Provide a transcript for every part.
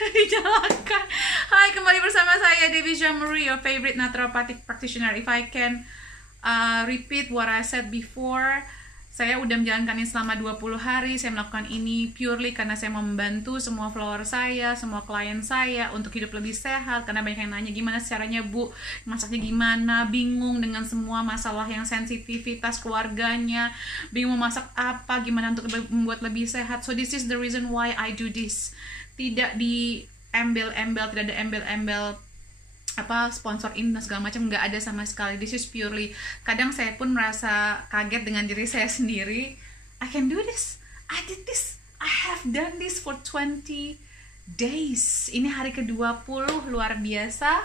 Dijalankan. Hai, kembali bersama saya Devi Jamuri, your favorite naturopathic practitioner. If I can repeat what I said before, saya udah menjalankan ini selama 20 hari. Saya melakukan ini purely karena saya mau membantu semua follower saya, semua klien saya untuk hidup lebih sehat. Karena banyak yang nanya, gimana caranya Bu, masaknya gimana, bingung dengan semua masalah yang sensitivitas keluarganya, bingung masak apa, gimana untuk membuat lebih sehat. So this is the reason why I do this. Tidak di embel-embel, tidak ada embel-embel apa sponsor ini dan segala macam, nggak ada sama sekali. This is purely, kadang saya pun merasa kaget dengan diri saya sendiri. I can do this, I did this, I have done this for 20 days. Ini hari ke-20, luar biasa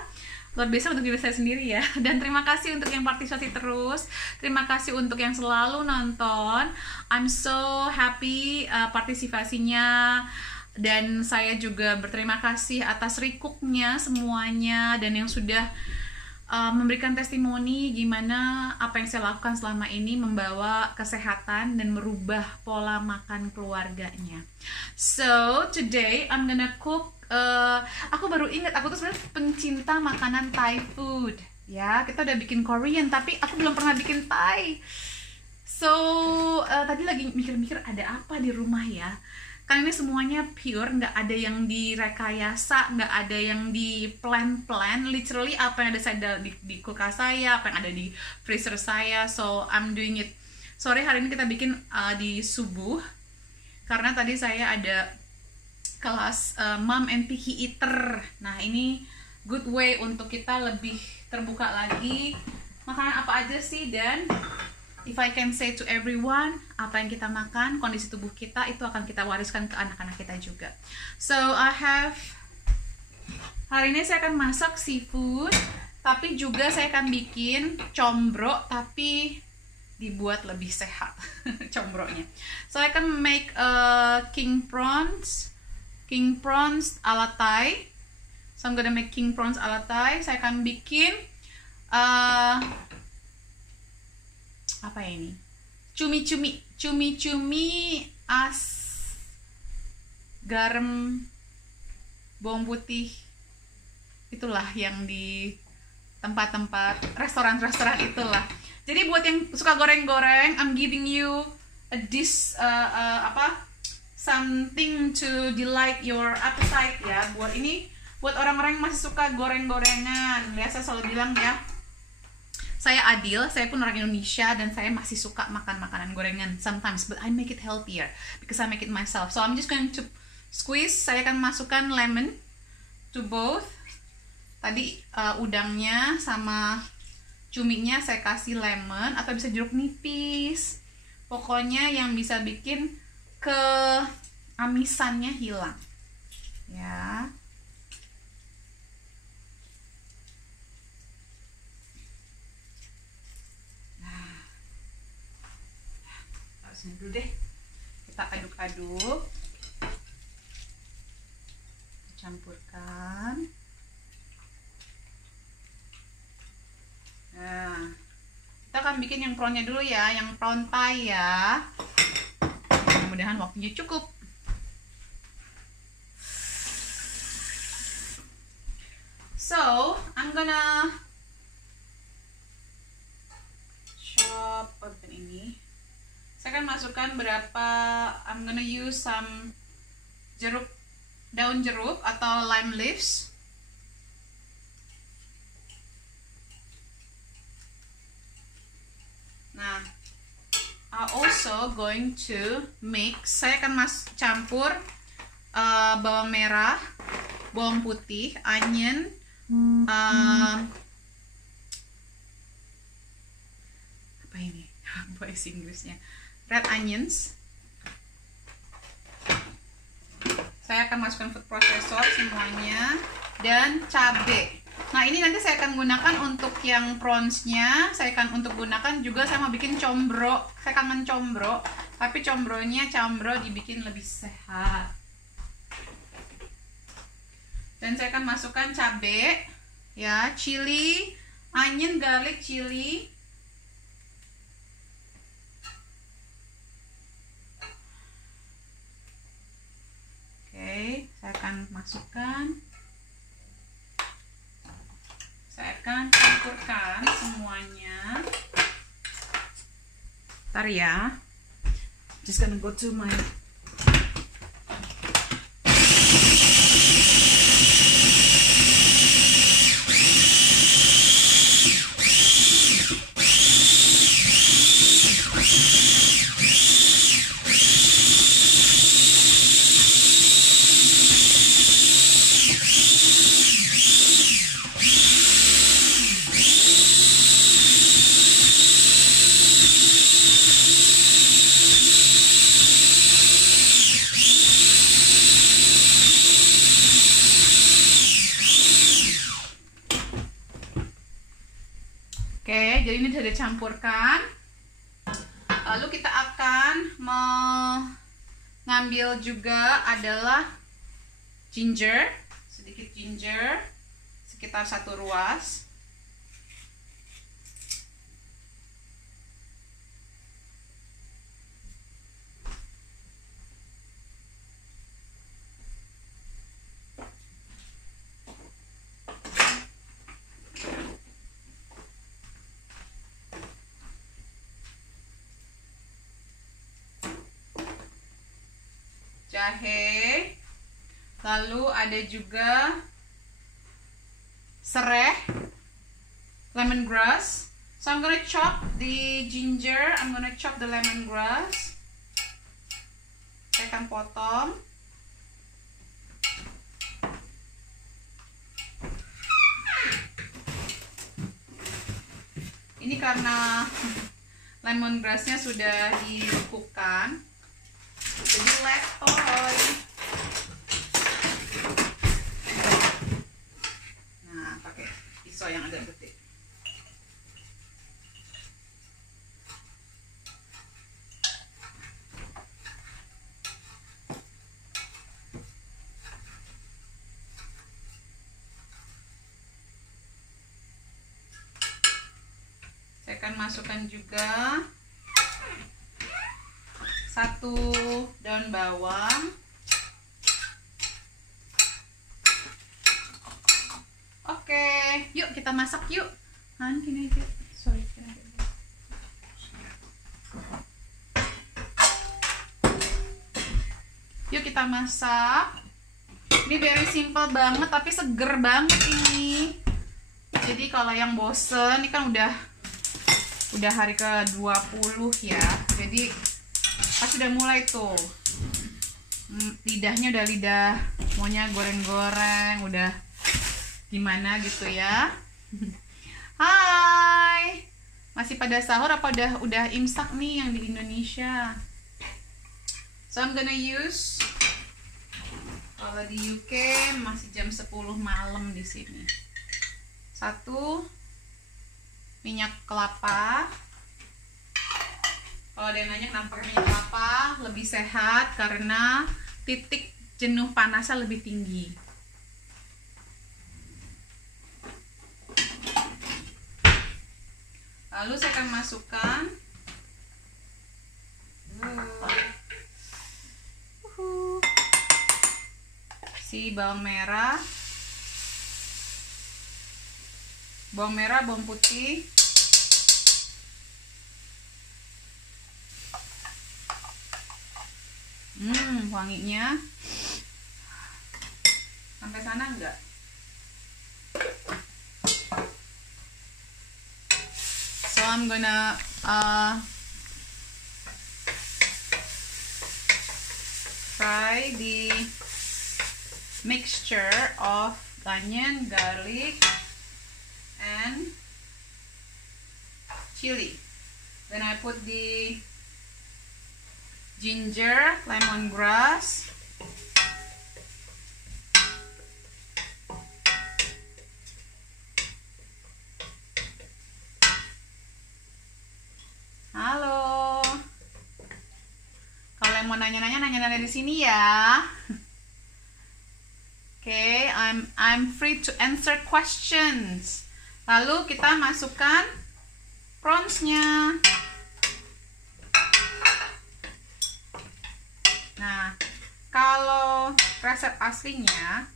untuk diri saya sendiri ya. Dan terima kasih untuk yang partisipasi terus, terima kasih untuk yang selalu nonton. I'm so happy partisipasinya. Dan saya juga berterima kasih atas recooknya semuanya, dan yang sudah memberikan testimoni gimana apa yang saya lakukan selama ini membawa kesehatan dan merubah pola makan keluarganya. So today I'm gonna cook. Aku baru ingat, aku tuh sebenarnya pencinta makanan Thai food. Ya, kita udah bikin Korean, tapi aku belum pernah bikin Thai. So tadi lagi mikir-mikir ada apa di rumah ya. Kan ini semuanya pure, nggak ada yang direkayasa, nggak ada yang di plan-plan. Literally apa yang ada saya di kulkas saya, apa yang ada di freezer saya. So I'm doing it. Sorry, hari ini kita bikin di subuh karena tadi saya ada kelas mom and picky eater. Nah ini good way untuk kita lebih terbuka lagi. Makanan apa aja sih, dan if I can say to everyone, apa yang kita makan, kondisi tubuh kita itu akan kita wariskan ke anak-anak kita juga. So hari ini saya akan masak seafood, tapi juga saya akan bikin combro, tapi dibuat lebih sehat combronya. So I can make king prawns ala Thai. So I'm gonna make king prawns ala Thai. Saya akan bikin apa ya ini? Cumi-cumi garam, bawang putih. Itulah yang di tempat-tempat restoran itulah. Jadi buat yang suka goreng-goreng, I'm giving you something to delight your appetite ya. Buat orang-orang yang masih suka goreng-gorengan. Biasa selalu bilang ya, saya adil, saya pun orang Indonesia dan saya masih suka makan makanan gorengan sometimes, but I make it healthier because I make it myself. So I'm just going to squeeze. Saya akan masukkan lemon to both. Tadi udangnya sama cuminya saya kasih lemon atau bisa jeruk nipis. Pokoknya yang bisa bikin keamisannya hilang. Ya. Dulu deh, kita aduk-aduk, campurkan. Nah, kita akan bikin yang prawnnya dulu ya, yang prawn Thai ya. Mudah-mudahan waktunya cukup. So I'm gonna chop ini. Saya akan masukkan I'm gonna use some daun jeruk atau lime leaves. Nah, I'm also going to mix. Saya akan campur bawang merah, bawang putih, onion, apa ini? Bahasa Inggrisnya. Red onions. Saya akan masukkan food processor semuanya, dan cabai. Nah ini nanti saya akan gunakan untuk yang prawnsnya. Saya akan untuk gunakan juga, saya mau bikin combro. Saya akan mencombro, tapi combro dibikin lebih sehat. Dan saya akan masukkan cabai, ya, chili, onion, garlic, chili. Oke, saya akan masukkan. Saya akan campurkan semuanya. Bentar ya. Just gonna go to my Oke, jadi ini sudah dicampurkan. Lalu kita akan mengambil juga adalah ginger, sedikit ginger, sekitar 1 ruas. Jahe, lalu ada juga serai, lemongrass. So I'm gonna chop the ginger, I'm gonna chop the lemongrass. Saya akan potong. Ini karena lemongrassnya sudah dibekukan, jadi letoy. Nah, pakai pisau yang agak gede. Saya akan masukkan juga 1 daun bawang. Oke, yuk kita masak yuk. Han, gini aja. Sorry, yuk kita masak. Ini very simple banget tapi seger banget ini. Jadi kalau yang bosen, ini kan udah hari ke-20 ya. Jadi pas udah mulai tuh lidahnya udah lidah maunya goreng-goreng, udah gimana gitu ya. Hai, masih pada sahur apa udah imsak nih yang di Indonesia? So I'm gonna use, kalau di UK masih jam 10 malam di sini. 1 minyak kelapa. Kalau ada yang nanya kenapa pakai minyak kelapa, lebih sehat karena titik jenuh panasnya lebih tinggi. Lalu saya akan masukkan si bawang merah, bawang putih, wanginya sampai sana enggak? So I'm gonna fry the mixture of onion, garlic, and chili. Then I put the ginger, lemongrass, halo. Kalau yang mau nanya-nanya di sini ya. Okay, I'm free to answer questions. Lalu kita masukkan prawns-nya. Nah, Kalau resep aslinya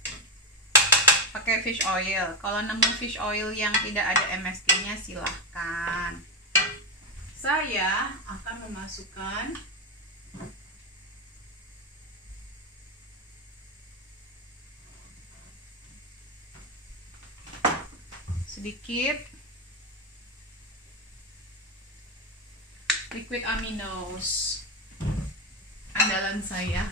pakai fish oil. Kalau nemu fish oil yang tidak ada MSG-nya silahkan. Saya akan memasukkan sedikit liquid aminos andalan saya.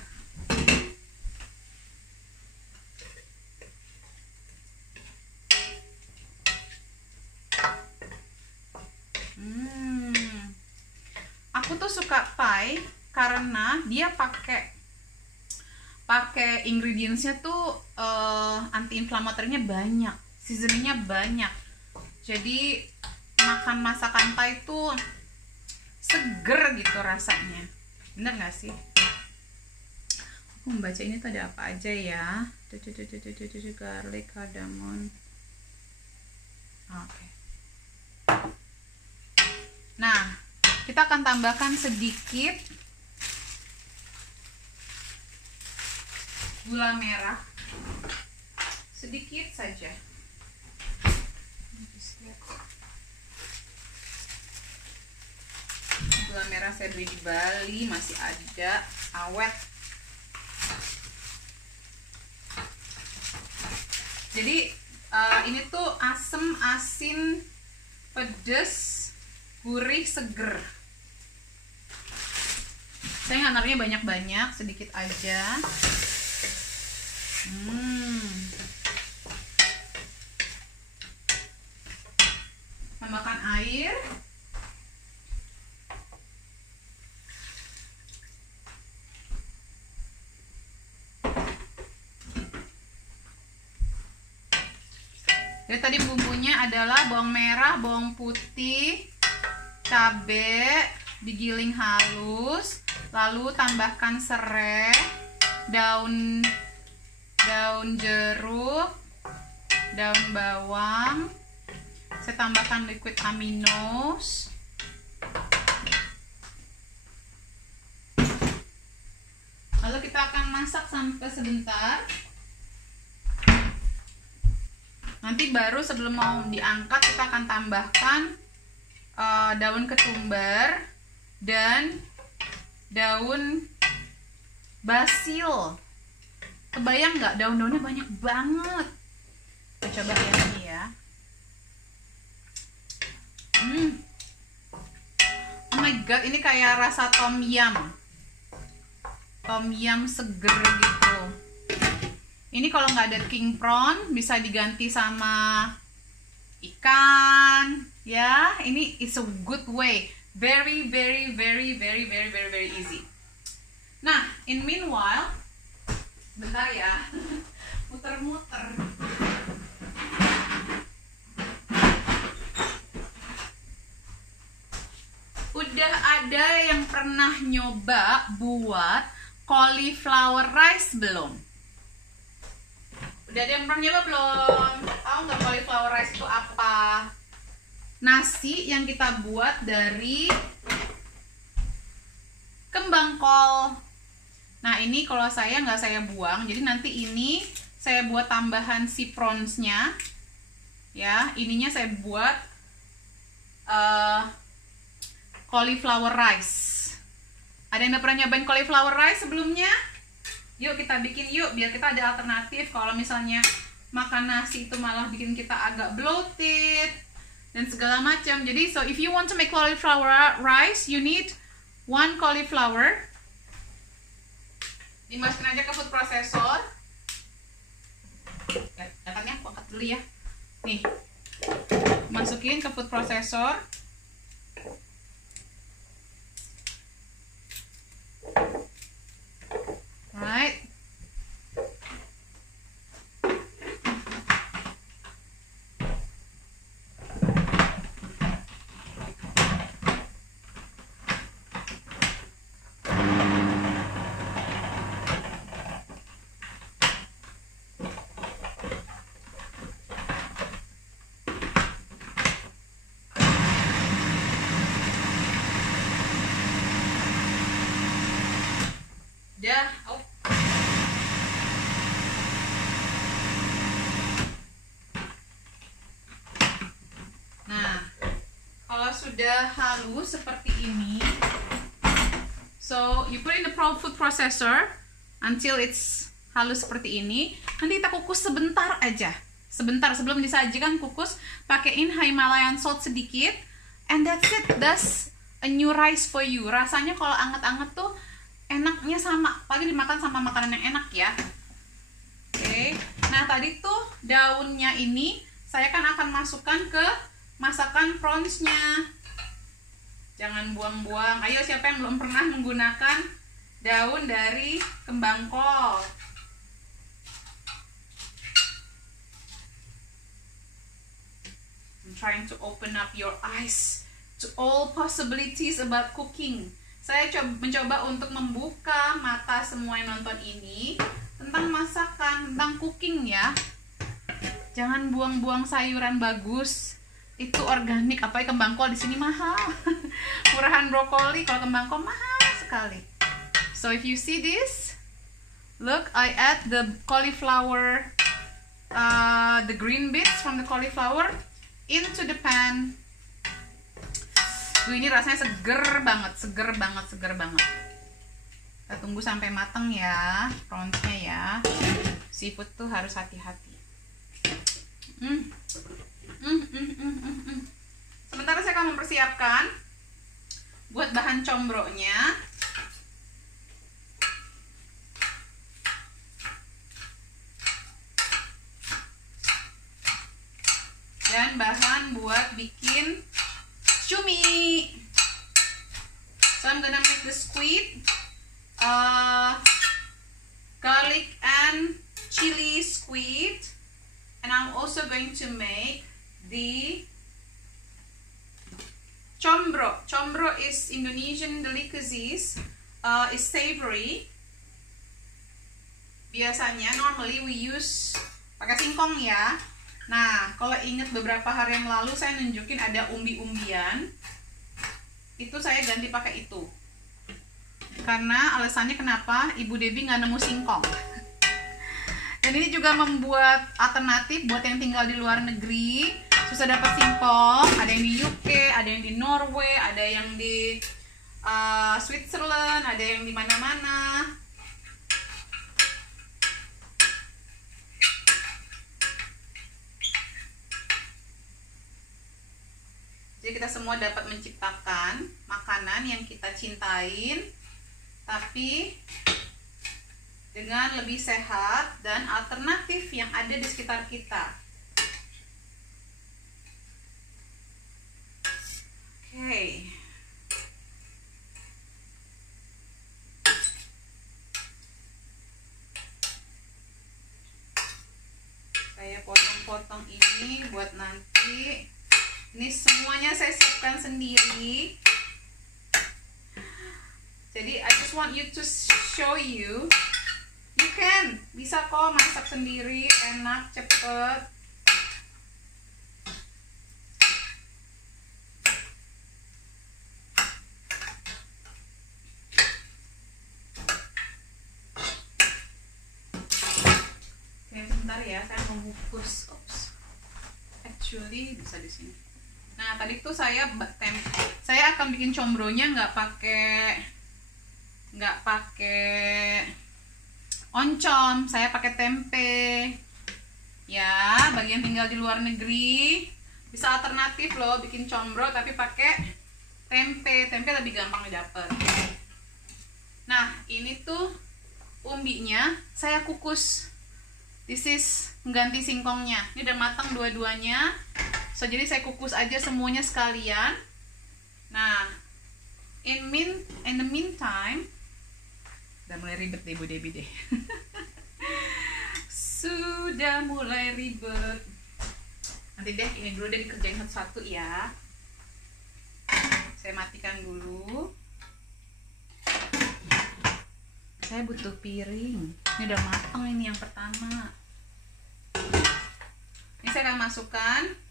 Aku tuh suka pie karena dia pakai ingredientsnya tuh anti-inflamatornya banyak, seasoningnya banyak. Jadi makan masakan pie tuh seger gitu rasanya. Bener nggak sih? Aku membaca ini tuh ada apa aja ya? Garlic, cardamom. Oke. Nah, kita akan tambahkan sedikit gula merah, sedikit saja. Gula merah saya beli di Bali, masih ada, awet. Jadi ini tuh asem, asin, pedes, gurih, seger. Saya nggak naruhnya banyak-banyak, sedikit aja. Tambahkan air. Jadi tadi bumbunya adalah bawang merah, bawang putih, cabai digiling halus, lalu tambahkan serai, daun jeruk, daun bawang. Saya tambahkan liquid aminos. Lalu kita akan masak sampai sebentar. Nanti baru sebelum mau diangkat kita akan tambahkan daun ketumbar dan daun basil. Kebayang nggak, daun-daunnya banyak banget. Kita coba ya ini ya. Oh my god, ini kayak rasa tom yum seger gitu. Ini kalau nggak ada king prawn bisa diganti sama ikan ya. Ini is a good way, very easy. Nah, in meanwhile, bentar ya, muter-muter. Udah ada yang pernah nyoba buat cauliflower rice belum? Udah ada yang pernah nyoba belum? Tahu nggak cauliflower rice itu apa? Nasi yang kita buat dari kembang kol. Nah, ini kalau saya nggak saya buang, jadi nanti ini saya buat tambahan si prawns-nya. Ya, ininya saya buat cauliflower rice. Ada yang udah pernah nyobain cauliflower rice sebelumnya? Yuk kita bikin yuk, biar kita ada alternatif. Kalau misalnya makan nasi itu malah bikin kita agak bloated dan segala macam. Jadi so if you want to make cauliflower rice, you need 1 cauliflower. Dimasukin aja ke food processor. Datangnya aku angkat dulu ya. Nih, masukin ke food processor. Right. sudah halus seperti ini, so you put in the food processor until it's halus seperti ini. Nanti kita kukus sebentar aja, sebentar sebelum disajikan. Kukus, pakein Himalayan salt sedikit, and that's it. That's a new rice for you. Rasanya kalau anget-anget tuh enaknya sama, paling dimakan sama makanan yang enak ya. Oke. Nah, tadi tuh daunnya ini saya kan akan masukkan ke masakan prawnsnya. Jangan buang-buang. Ayo, siapa yang belum pernah menggunakan daun dari kembang kol? I'm trying to open up your eyes to all possibilities about cooking. Saya mencoba untuk membuka mata semua yang nonton ini tentang masakan, tentang cooking ya. Jangan buang-buang sayuran bagus. Itu organik, apalagi kembang kol di sini mahal. Murahan brokoli, kalau kembang kol mahal sekali. So if you see this, look, I add the cauliflower, the green bits from the cauliflower into the pan. Ini rasanya seger banget, seger banget, seger banget. Kita tunggu sampai matang ya, prawnsnya ya. Seafood tuh harus hati-hati. Sementara saya akan mempersiapkan buat bahan combronya. Dan bahan buat bikin cumi. So I'm gonna make the squid, garlic and chili squid, and I'm also going to make the combro. Combro is Indonesian delicacies, is savory. Biasanya normally we use pakai singkong ya. Nah, kalau ingat beberapa hari yang lalu saya nunjukin ada umbi-umbian. Itu saya ganti pakai itu. Karena alasannya kenapa Ibu Debbie nggak nemu singkong. Dan ini juga membuat alternatif buat yang tinggal di luar negeri. Susah dapat singkong. Ada yang di UK, ada yang di Norway, ada yang di Switzerland, ada yang di mana-mana. Jadi kita semua dapat menciptakan makanan yang kita cintain, tapi dengan lebih sehat dan alternatif yang ada di sekitar kita. Oke. Saya potong-potong ini buat nanti. Ini semuanya saya siapkan sendiri. Jadi I just want you to show you can, bisa kok masak sendiri, enak, cepet. Oke, sebentar ya, saya mengukus. Oops. Actually bisa di sini. Nah, tadi tuh saya akan bikin combronya nggak pakai oncom, saya pakai tempe. Ya, bagi yang tinggal di luar negeri bisa alternatif loh bikin combro tapi pakai tempe. Tempe lebih gampang didapat. Nah, ini tuh umbinya saya kukus. This is mengganti singkongnya. Ini udah matang dua-duanya. So, jadi saya kukus aja semuanya sekalian. Nah, in the meantime, udah mulai ribet deh Bu Debbie deh. Sudah mulai ribet. Nanti deh, ini dulu deh dikerjain satu-satu ya. Saya matikan dulu. Saya butuh piring. Ini udah matang ini yang pertama. Ini saya akan masukkan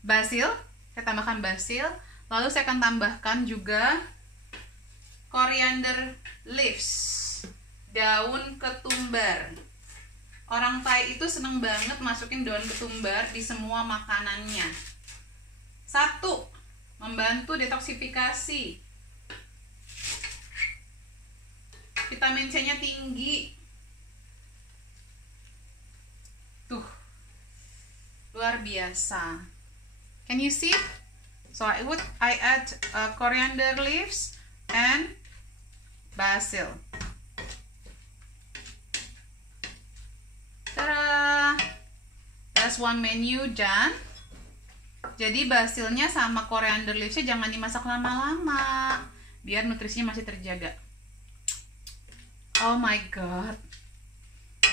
basil, saya tambahkan basil, lalu saya akan tambahkan juga coriander leaves, daun ketumbar. Orang Thai itu seneng banget masukin daun ketumbar di semua makanannya. 1, membantu detoksifikasi. Vitamin C-nya tinggi. Tuh, luar biasa. Can you see? So I add coriander leaves and basil. Ta-da! That's one menu done. Jadi basilnya sama coriander leaves-nya jangan dimasak lama-lama, biar nutrisinya masih terjaga. Oh my god,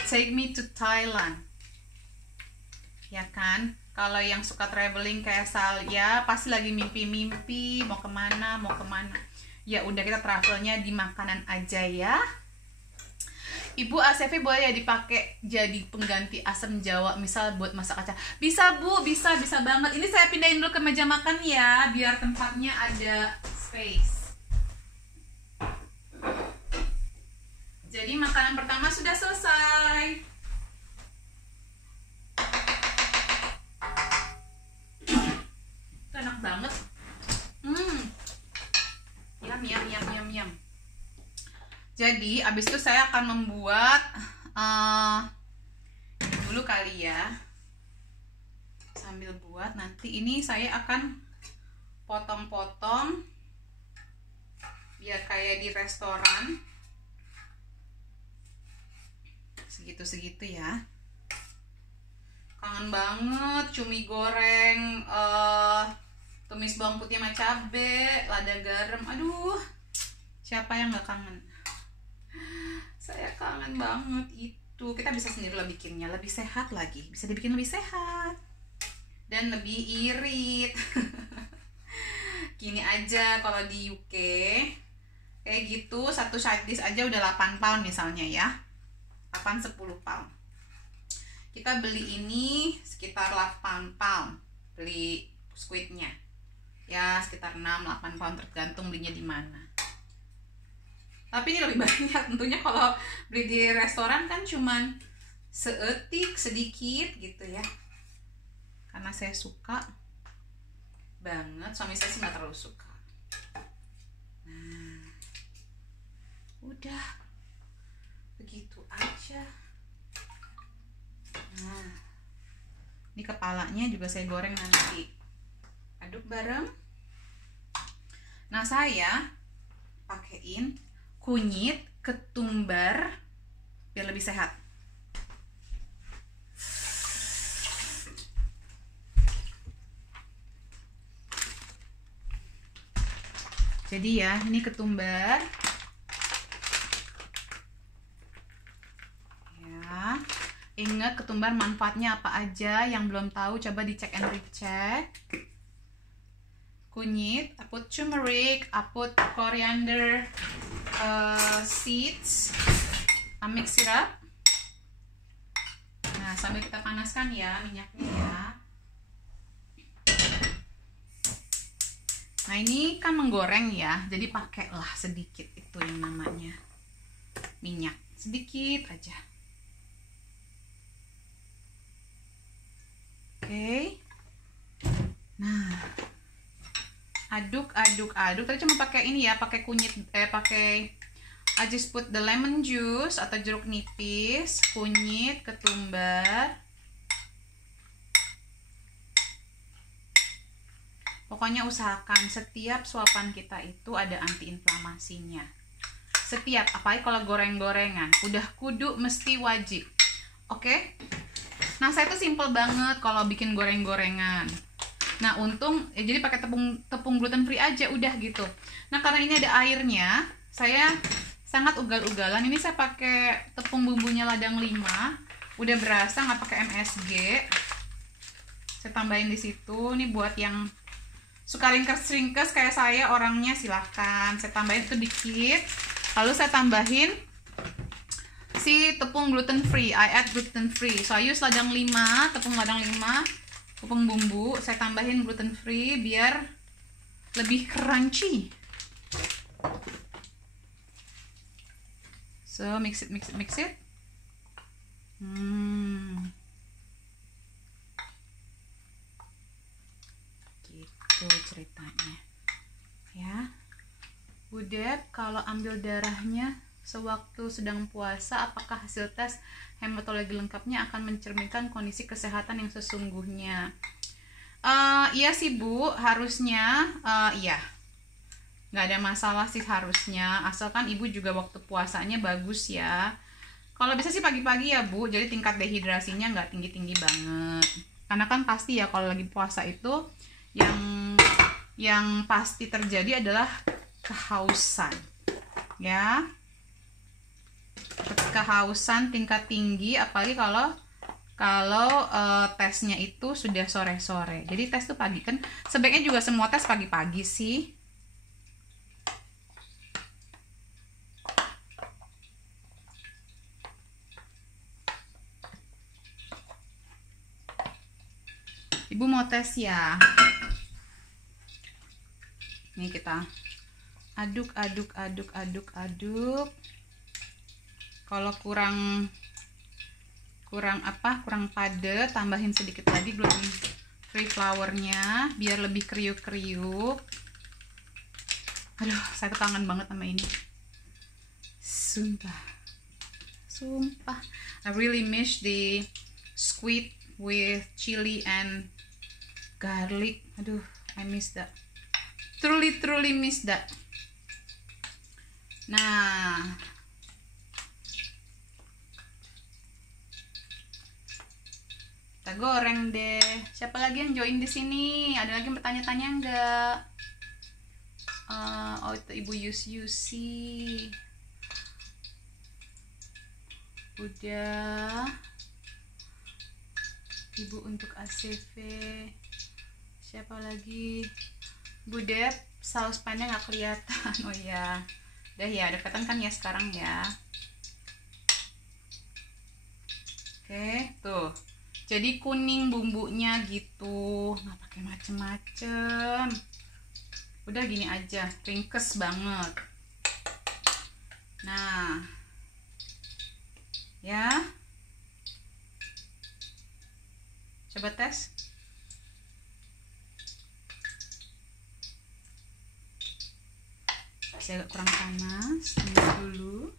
take me to Thailand. Ya kan, kalau yang suka traveling kayak ya pasti lagi mimpi-mimpi mau kemana. Ya udah, kita travelnya di makanan aja ya. Ibu ACV boleh ya dipakai jadi pengganti asam jawa, misal buat masak acar. Bisa Bu, bisa banget. Ini saya pindahin dulu ke meja makan ya, biar tempatnya ada space. Jadi makanan pertama sudah selesai. Itu enak banget. Yum. Jadi abis itu saya akan membuat ini dulu kali ya. Sambil buat, nanti ini saya akan potong-potong biar kayak di restoran. Segitu-segitu ya. Kangen banget cumi goreng, tumis bawang putih sama cabe, lada garam. Aduh, siapa yang gak kangen? Saya kangen banget itu. Kita bisa sendiri lah bikinnya, lebih sehat lagi. Bisa dibikin lebih sehat dan lebih irit. Gini aja kalau di UK kayak gitu, satu side dish aja udah 8 pound misalnya ya. 8-10 pound. Kita beli ini sekitar 8 pound beli squidnya ya, sekitar 6-8 pound tergantung belinya di mana. Tapi ini lebih banyak tentunya. Kalau beli di restoran kan cuman seetik sedikit gitu ya, karena saya suka banget. Suami saya sih nggak terlalu suka. Nah, udah begitu aja. Nah, ini kepalanya juga saya goreng nanti. Aduk bareng. Nah, saya pakein kunyit, ketumbar biar lebih sehat. Jadi ya, ini ketumbar. Ya. Ingat ketumbar manfaatnya apa aja, yang belum tahu coba dicek and recheck. Kunyit, I put turmeric, I put coriander seeds, I mix it up. Nah, sambil kita panaskan ya minyaknya ya. Nah, ini kan menggoreng ya, jadi pakailah sedikit itu yang namanya minyak, sedikit aja. Oke. Nah, aduk. Tadi cuma pakai ini ya, pakai kunyit, pakai I just put the lemon juice atau jeruk nipis, kunyit, ketumbar. Pokoknya usahakan setiap suapan kita itu ada antiinflamasinya. Setiap, apalagi kalau goreng-gorengan, udah kudu mesti wajib. Oke? Nah, saya tuh simple banget kalau bikin goreng-gorengan. Nah, untung ya, jadi pakai tepung gluten free aja udah gitu. Nah, karena ini ada airnya, saya sangat ugal-ugalan. Ini saya pakai tepung bumbunya ladang 5. Udah berasa, nggak pakai MSG. Saya tambahin di situ. Ini buat yang suka ringkes kayak saya orangnya, silahkan. Saya tambahin itu dikit. Lalu saya tambahin si tepung gluten free. I add gluten free. So I use ladang 5, tepung ladang 5, tepung bumbu. Saya tambahin gluten free biar lebih crunchy. So mix it. Gitu ceritanya ya. Bu Dep, kalau ambil darahnya sewaktu sedang puasa, apakah hasil tes hematologi lengkapnya akan mencerminkan kondisi kesehatan yang sesungguhnya? Iya sih Bu, harusnya iya, nggak ada masalah sih harusnya, asalkan Ibu juga waktu puasanya bagus ya. Kalau bisa sih pagi-pagi ya Bu, jadi tingkat dehidrasinya nggak tinggi-tinggi banget. Karena kan pasti ya kalau lagi puasa itu yang pasti terjadi adalah kehausan ya. Kehausan tingkat tinggi, apalagi kalau tesnya itu sudah sore-sore. Jadi tes tuh pagi, kan sebaiknya juga semua tes pagi-pagi sih. Ibu mau tes ya. Ini kita aduk. Kalau kurang padat, tambahin sedikit lagi gluten-free flournya biar lebih kriuk-kriuk. Aduh, saya tuh kangen banget sama ini. Sumpah. I really miss the squid with chili and garlic. Aduh, I miss that. Truly miss that. Nah, kita goreng deh. Siapa lagi yang join di sini? Ada lagi yang bertanya-tanya enggak? Oh, itu Ibu Yusi. Udah. Ibu untuk ACV. Siapa lagi? Bu Dep, saus pannya nggak kelihatan. Oh ya, udah ya, dekatan kan ya sekarang ya. Oke, tuh. Jadi kuning bumbunya gitu, nggak pakai macem-macem. Udah gini aja, ringkes banget. Nah, ya. Coba tes. Masih agak kurang panas, tunggu dulu.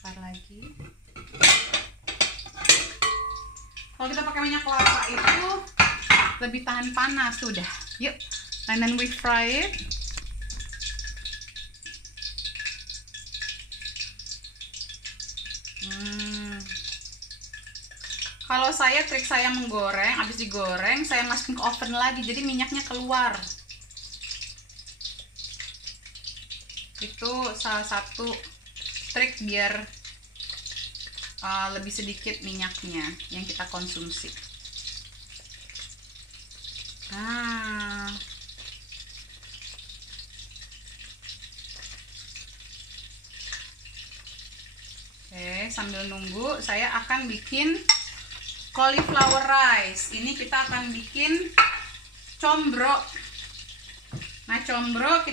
Ntar lagi. Kalau kita pakai minyak kelapa itu lebih tahan panas tuh udah. Yuk, and then we fry it. Kalau trik saya menggoreng, habis digoreng saya masukin ke oven lagi, jadi minyaknya keluar. Itu salah satu trik biar lebih sedikit minyaknya yang kita konsumsi. Nah, oke, sambil nunggu saya akan bikin cauliflower rice. Ini kita akan bikin combro. Nah, combro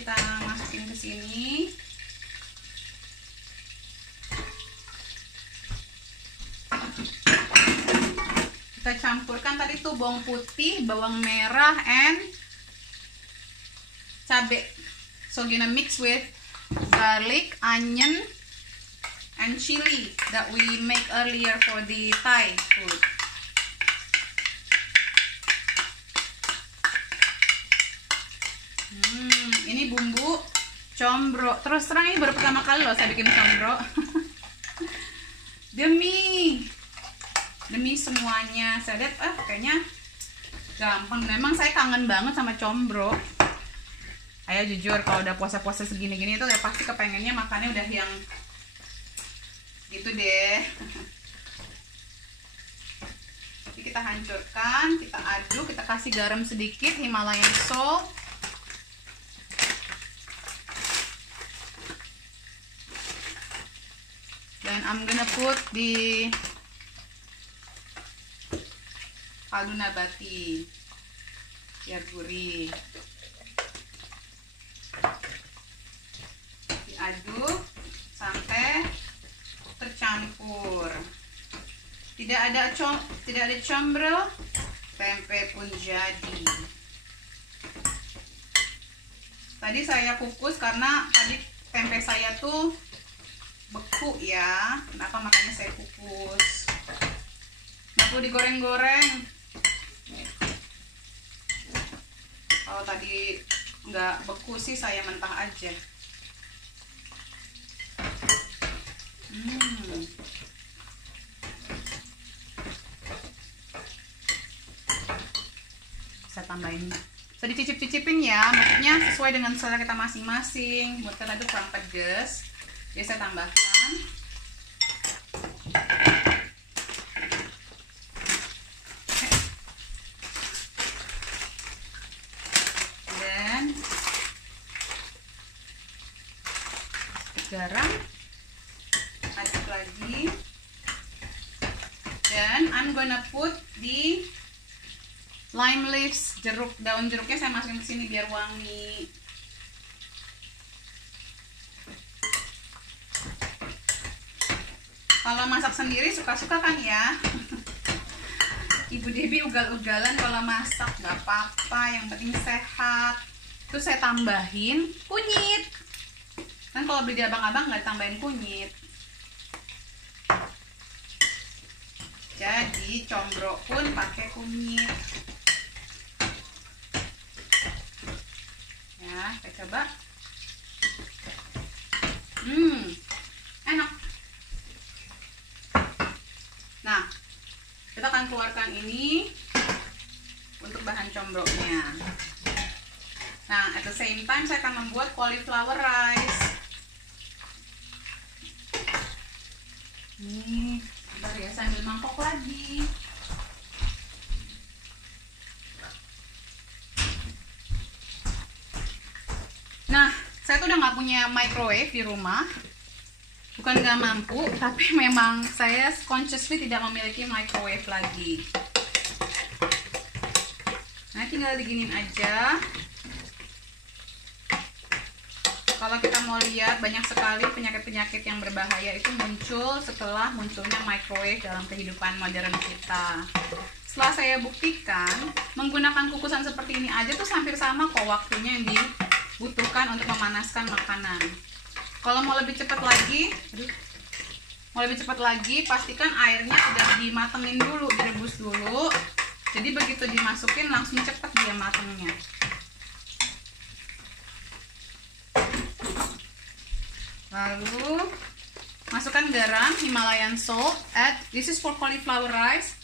kita masukin ke sini. Kita campurkan tadi tuh bawang putih, bawang merah, and cabai. So gonna mix with garlic, onion, and chili that we make earlier for the Thai food. Ini bumbu combro. Terus terang ini baru pertama kali loh saya bikin combro. demi semuanya. Saya lihat kayaknya gampang. Memang saya kangen banget sama combro. Ayo jujur, kalau udah puasa-puasa segini-gini tuh ya pasti kepengennya makannya udah yang gitu deh. Jadi kita hancurkan, kita aduk, kita kasih garam sedikit, Himalayan salt. Dan I'm gonna put di kaldu nabati biar gurih. aduk sampai tercampur. Tidak ada combrol, tempe pun jadi. Tadi saya kukus karena tadi tempe saya tuh beku ya. Kenapa? Makanya saya kukus. Nggak perlu digoreng-goreng. Kalau tadi nggak beku sih saya mentah aja. Saya tambahin, bisa dicicip-cicipin ya, maksudnya sesuai dengan selera kita masing-masing. Buat kita itu kurang pedes, jadi saya tambahkan. Dan garam, aduk lagi. Dan I'm gonna put the lime leaves, daun jeruknya saya masukin ke sini biar wangi. Kalau masak sendiri suka-suka kan ya. Ibu Debbie ugal-ugalan kalau masak, nggak apa-apa, yang penting sehat. Terus saya tambahin kunyit. Kan kalau beli di abang-abang nggak tambahin kunyit. Jadi combro pun pakai kunyit. Ya, kita coba. Enak. Nah, kita akan keluarkan ini untuk bahan combroknya. Nah, at the same time saya akan membuat cauliflower rice. Nih, bentar ya, saya ambil mangkok lagi. Nah, saya tuh udah nggak punya microwave di rumah. Bukan nggak mampu, tapi memang saya consciously tidak memiliki microwave lagi. Nah, tinggal diginin aja. Kalau kita mau lihat, banyak sekali penyakit-penyakit yang berbahaya itu muncul setelah munculnya microwave dalam kehidupan modern kita. Setelah saya buktikan, menggunakan kukusan seperti ini aja tuh hampir sama kok waktunya yang dibutuhkan untuk memanaskan makanan. Kalau mau lebih cepat lagi, pastikan airnya udah dimatengin dulu, direbus dulu. Jadi begitu dimasukin langsung cepet dia matengnya. Lalu masukkan garam, Himalayan salt. This is for cauliflower rice.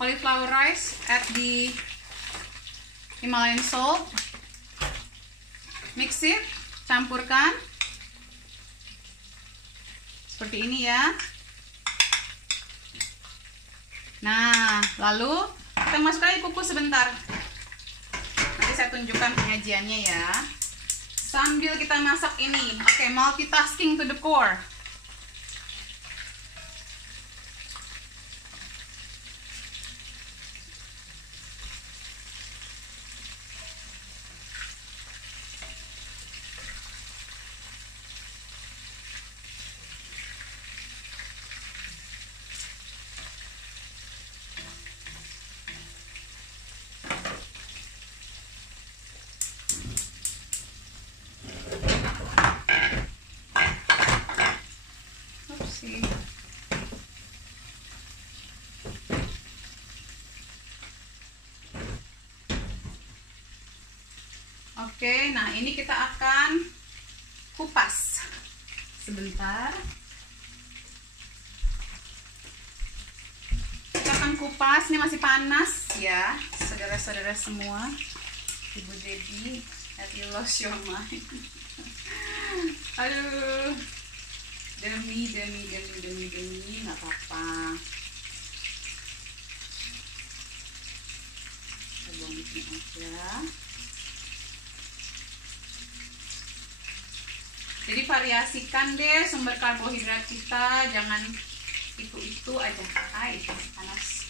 Cauliflower rice, add the Himalayan salt. Mix it, campurkan. Seperti ini ya. Nah, lalu kita masukkan lagi kukus sebentar. Nanti saya tunjukkan penyajiannya ya. Sambil kita masak ini, oke, multitasking to the core. Oke, nah ini kita akan kupas sebentar. Kita akan kupas, ini masih panas ya, saudara-saudara semua. Ibu Debbie, have you lost your mind? Aduh, demi, nggak apa-apa. Kita bongkin aja. Jadi variasikan deh sumber karbohidrat kita, jangan itu aja. Hai, panas.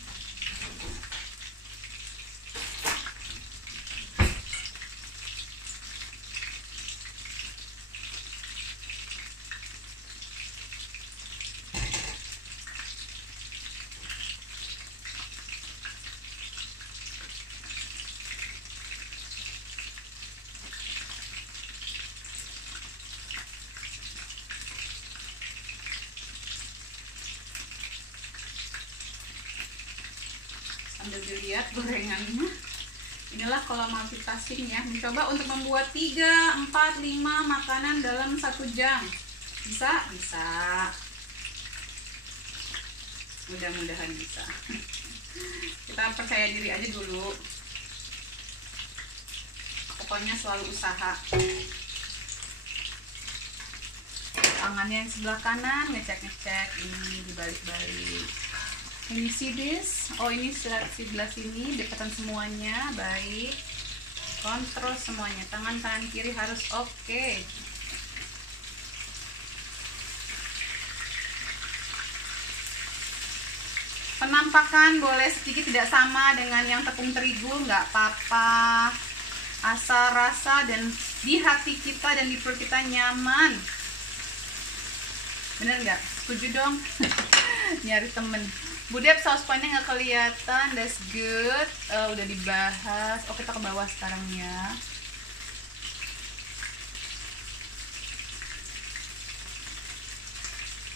sambil dilihat gorengannya. Inilah kalau multitasking ya, mencoba untuk membuat 3, 4, 5 makanan dalam 1 jam. Bisa? Bisa. Mudah-mudahan bisa. Kita percaya diri aja dulu. Pokoknya selalu usaha. Tangannya yang sebelah kanan ngecek-ngecek, ini dibalik-balik. Ini see this? Oh, ini sebelah sini dekatan semuanya, baik. Kontrol semuanya, tangan kanan kiri harus oke. Penampakan boleh sedikit tidak sama dengan yang tepung terigu, nggak apa-apa. Asal rasa dan di hati kita dan di perut kita nyaman. Bener nggak? Setuju dong? Nyari temen. Bu Dep, saucepannya nggak kelihatan. That's good. Udah dibahas. Oh, kita ke bawah sekarang ya.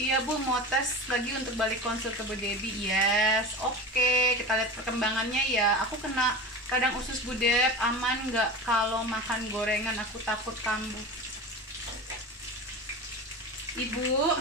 Iya Bu, mau tes lagi untuk balik konsul ke Bu Debbie. Yes, oke. Kita lihat perkembangannya ya. Aku kena kadang usus Bu Dep. Aman nggak kalau makan gorengan? Aku takut kambuh. Ibu,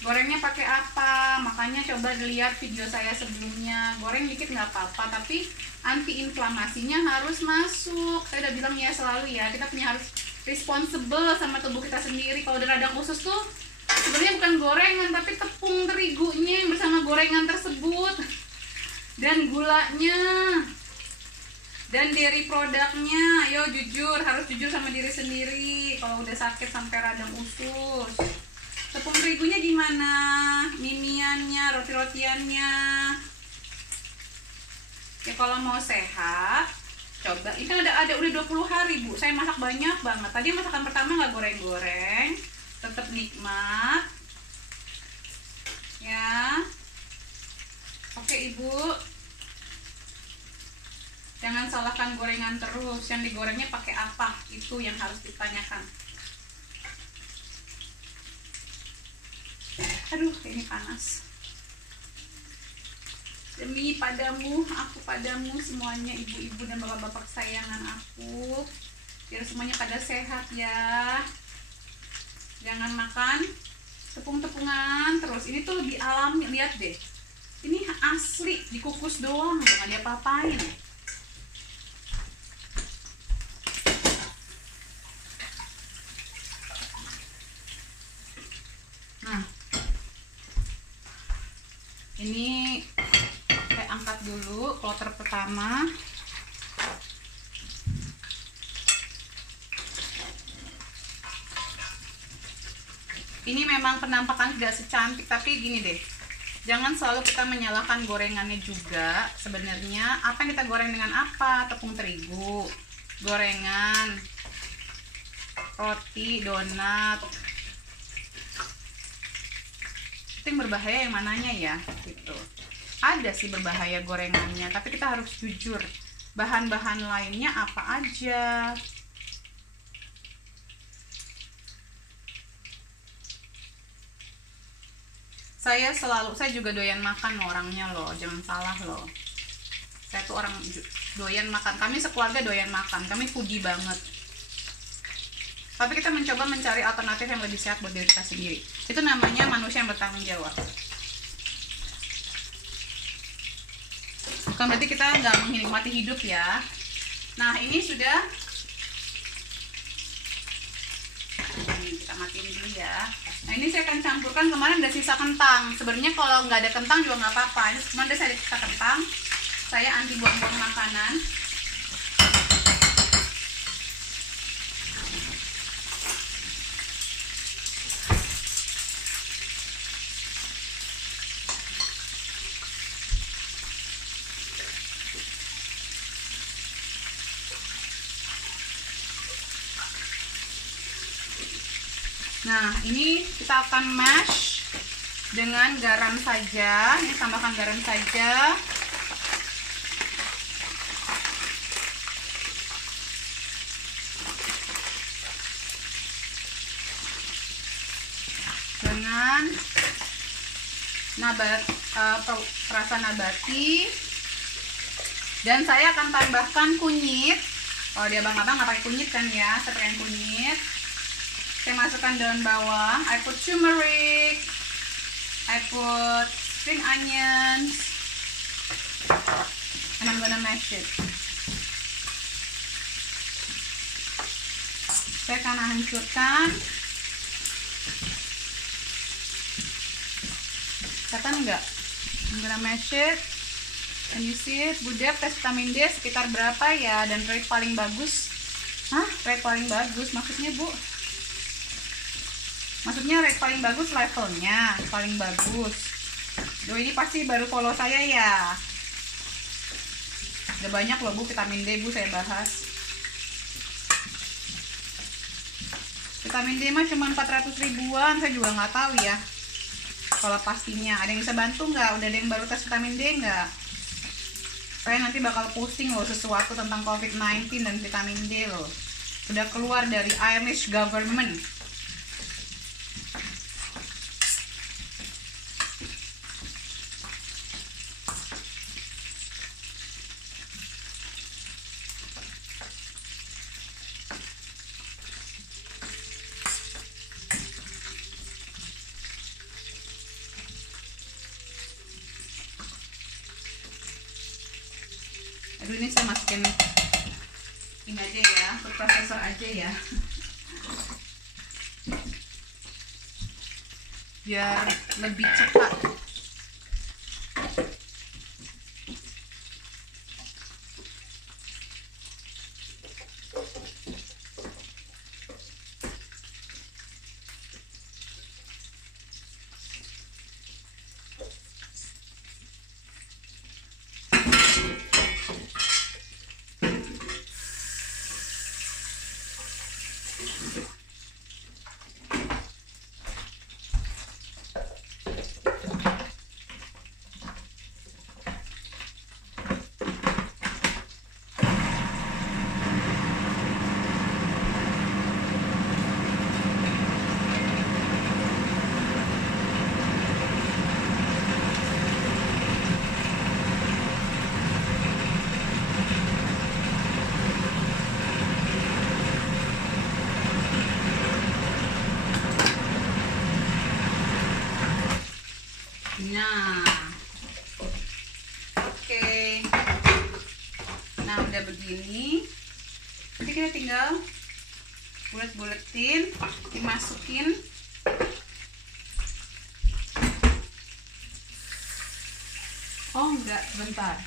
gorengnya pakai apa? Makanya coba dilihat video saya sebelumnya. Goreng dikit nggak apa-apa, tapi anti-inflamasinya harus masuk. Saya udah bilang ya selalu ya, kita punya harus responsible sama tubuh kita sendiri. Kalau udah radang usus tuh sebenarnya bukan gorengan, tapi tepung terigunya yang bersama gorengan tersebut, dan gulanya, dan dairy produknya. Ayo jujur, harus jujur sama diri sendiri. Kalau udah sakit sampai radang usus, tepung terigunya gimana? Mimiannya, roti-rotiannya. Ya kalau mau sehat, coba. Ini kan udah 20 hari Bu. Saya masak banyak banget. Tadi masakan pertama nggak goreng-goreng, tetap nikmat. Ya. Oke Ibu. Jangan salahkan gorengan terus. Yang digorengnya pakai apa? Itu yang harus ditanyakan. Aduh, ini panas. Demi padamu, aku padamu, semuanya ibu-ibu dan bapak-bapak kesayangan aku, biar semuanya pada sehat ya. Jangan makan tepung-tepungan terus. Ini tuh lebih alami, lihat deh. Ini asli, dikukus doang, jangan diapa-apain. Nah, ini saya angkat dulu kloter pertama. Ini memang penampakan tidak secantik, tapi gini deh, jangan selalu kita menyalahkan gorengannya juga. Sebenarnya apa yang kita goreng dengan apa? Tepung terigu, gorengan, roti, donat. Itu yang berbahaya yang mananya ya, gitu. Ada sih berbahaya gorengannya, tapi kita harus jujur. Bahan-bahan lainnya apa aja? Saya juga doyan makan orangnya loh, jangan salah loh. Saya tuh orang doyan makan, kami sekeluarga doyan makan, kami foodie banget. Tapi kita mencoba mencari alternatif yang lebih sehat buat diri kita sendiri. Itu namanya manusia yang bertanggung jawab. Bukan berarti kita nggak menikmati hidup ya. Nah ini sudah, kita matiin dulu ya. Nah ini saya akan campurkan, kemarin ada sisa kentang. Sebenarnya kalau nggak ada kentang juga nggak apa-apa. Ini cuma ada sisa kentang. Saya anti buang-buang makanan. Nah, ini kita akan mash dengan garam saja. Ini tambahkan garam saja. Dengan rasa nabati. Dan saya akan tambahkan kunyit. Kalau di abang-abang nggak pakai kunyit kan ya, saya pakai kunyit. Saya masukkan daun bawang. I put turmeric. I put spring onions. And I'm gonna mash it. Saya akan hancurkan. Kelihatan nggak? I'm gonna mash it. And you see it, Bu Dep, tes vitamin D sekitar berapa ya? Dan rate paling bagus. Hah? Rate paling bagus maksudnya, Bu? Maksudnya rate paling bagus levelnya paling bagus. Duh, ini pasti baru follow saya ya. Udah banyak loh Bu vitamin D Bu saya bahas. Vitamin D mah cuma 400 ribuan, saya juga nggak tahu ya. Kalau pastinya, ada yang bisa bantu nggak? Udah ada yang baru tes vitamin D nggak? Saya nanti bakal posting loh sesuatu tentang COVID-19 dan vitamin D loh. Udah keluar dari Irish government. Aduh, ini saya masukin ini aja ya, food processor aja ya, biar lebih cepat. Nah, oke. Nah, udah begini. Jadi kita tinggal bulet-buletin, dimasukin. Oh enggak, bentar.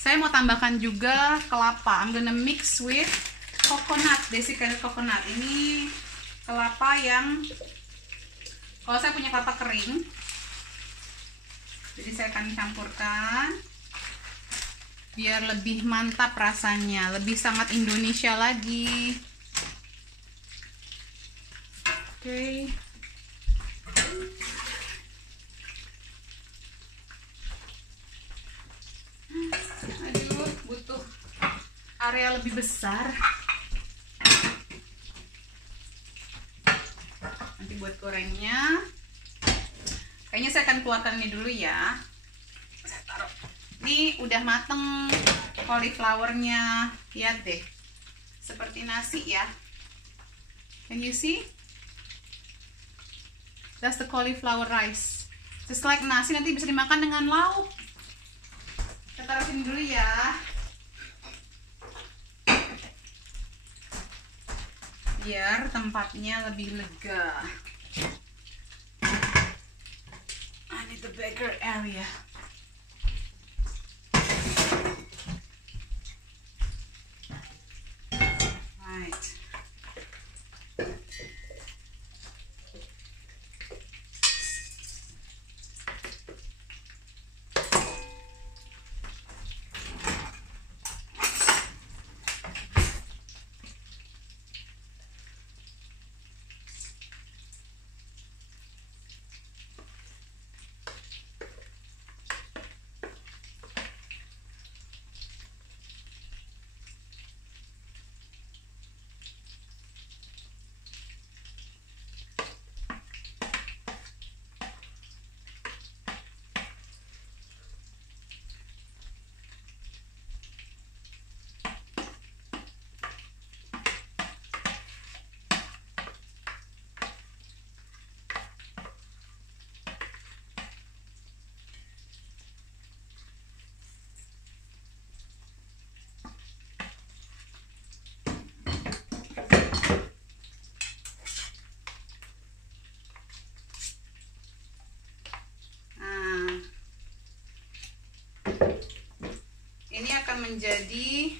Saya mau tambahkan juga kelapa. I'm gonna mix with coconut, desiccated coconut. Ini kelapa yang, kalau saya punya kelapa kering, jadi saya akan campurkan biar lebih mantap rasanya, lebih sangat Indonesia lagi. Oke. Aduh, butuh area lebih besar. Nanti buat gorengnya. Kayaknya saya akan keluarkan ini dulu ya. Saya taruh. Ini udah mateng cauliflowernya. Lihat deh. Seperti nasi ya. Can you see? That's the cauliflower rice. Just like nasi, nanti bisa dimakan dengan lauk. Kita taruh sini dulu ya. Biar tempatnya lebih lega. I need the bigger area. Right. menjadi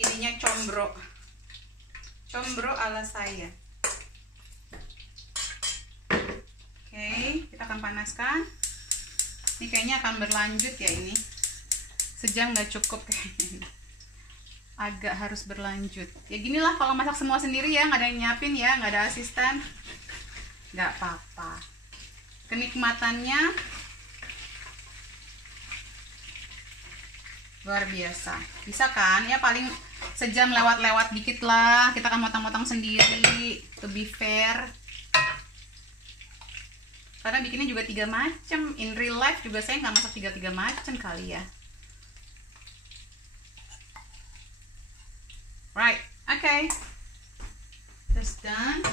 ininya combro ala saya. Oke, kita akan panaskan. Ini kayaknya akan berlanjut ya ini. Sejam nggak cukup kayaknya. Agak harus berlanjut. Ya ginilah kalau masak semua sendiri ya, nggak ada yang nyiapin ya, nggak ada asisten. Nggak apa-apa. Kenikmatannya luar biasa. Bisa kan? Ya paling sejam lewat-lewat dikit lah. Kita akan motong-motong sendiri. To be fair. Karena bikinnya juga 3 macam. In real life juga saya nggak masak 3 macam kali ya. Right, okay. That's done.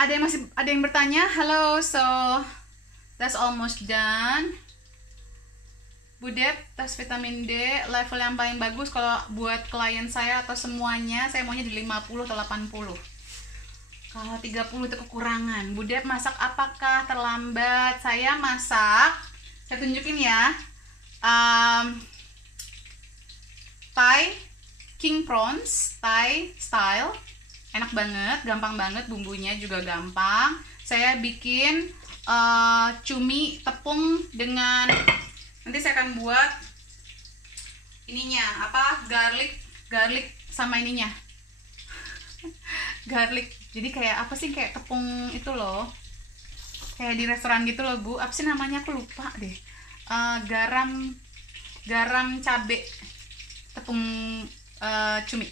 Ada yang bertanya, hello, so that's almost done. Budep, tes vitamin D level yang paling bagus kalau buat klien saya atau semuanya, saya maunya di 50 atau 80. Kalau 30 itu kekurangan. Budep, masak apakah terlambat? Saya masak, saya tunjukin ya. Thai king prawns, Thai style. Enak banget, gampang banget, bumbunya juga gampang. Saya bikin cumi tepung dengan, nanti saya akan buat ininya apa, garlic sama ininya garlic. Jadi kayak apa sih, kayak tepung itu loh, kayak di restoran gitu loh Bu, apa sih namanya, aku lupa deh. Garam cabe tepung cumi.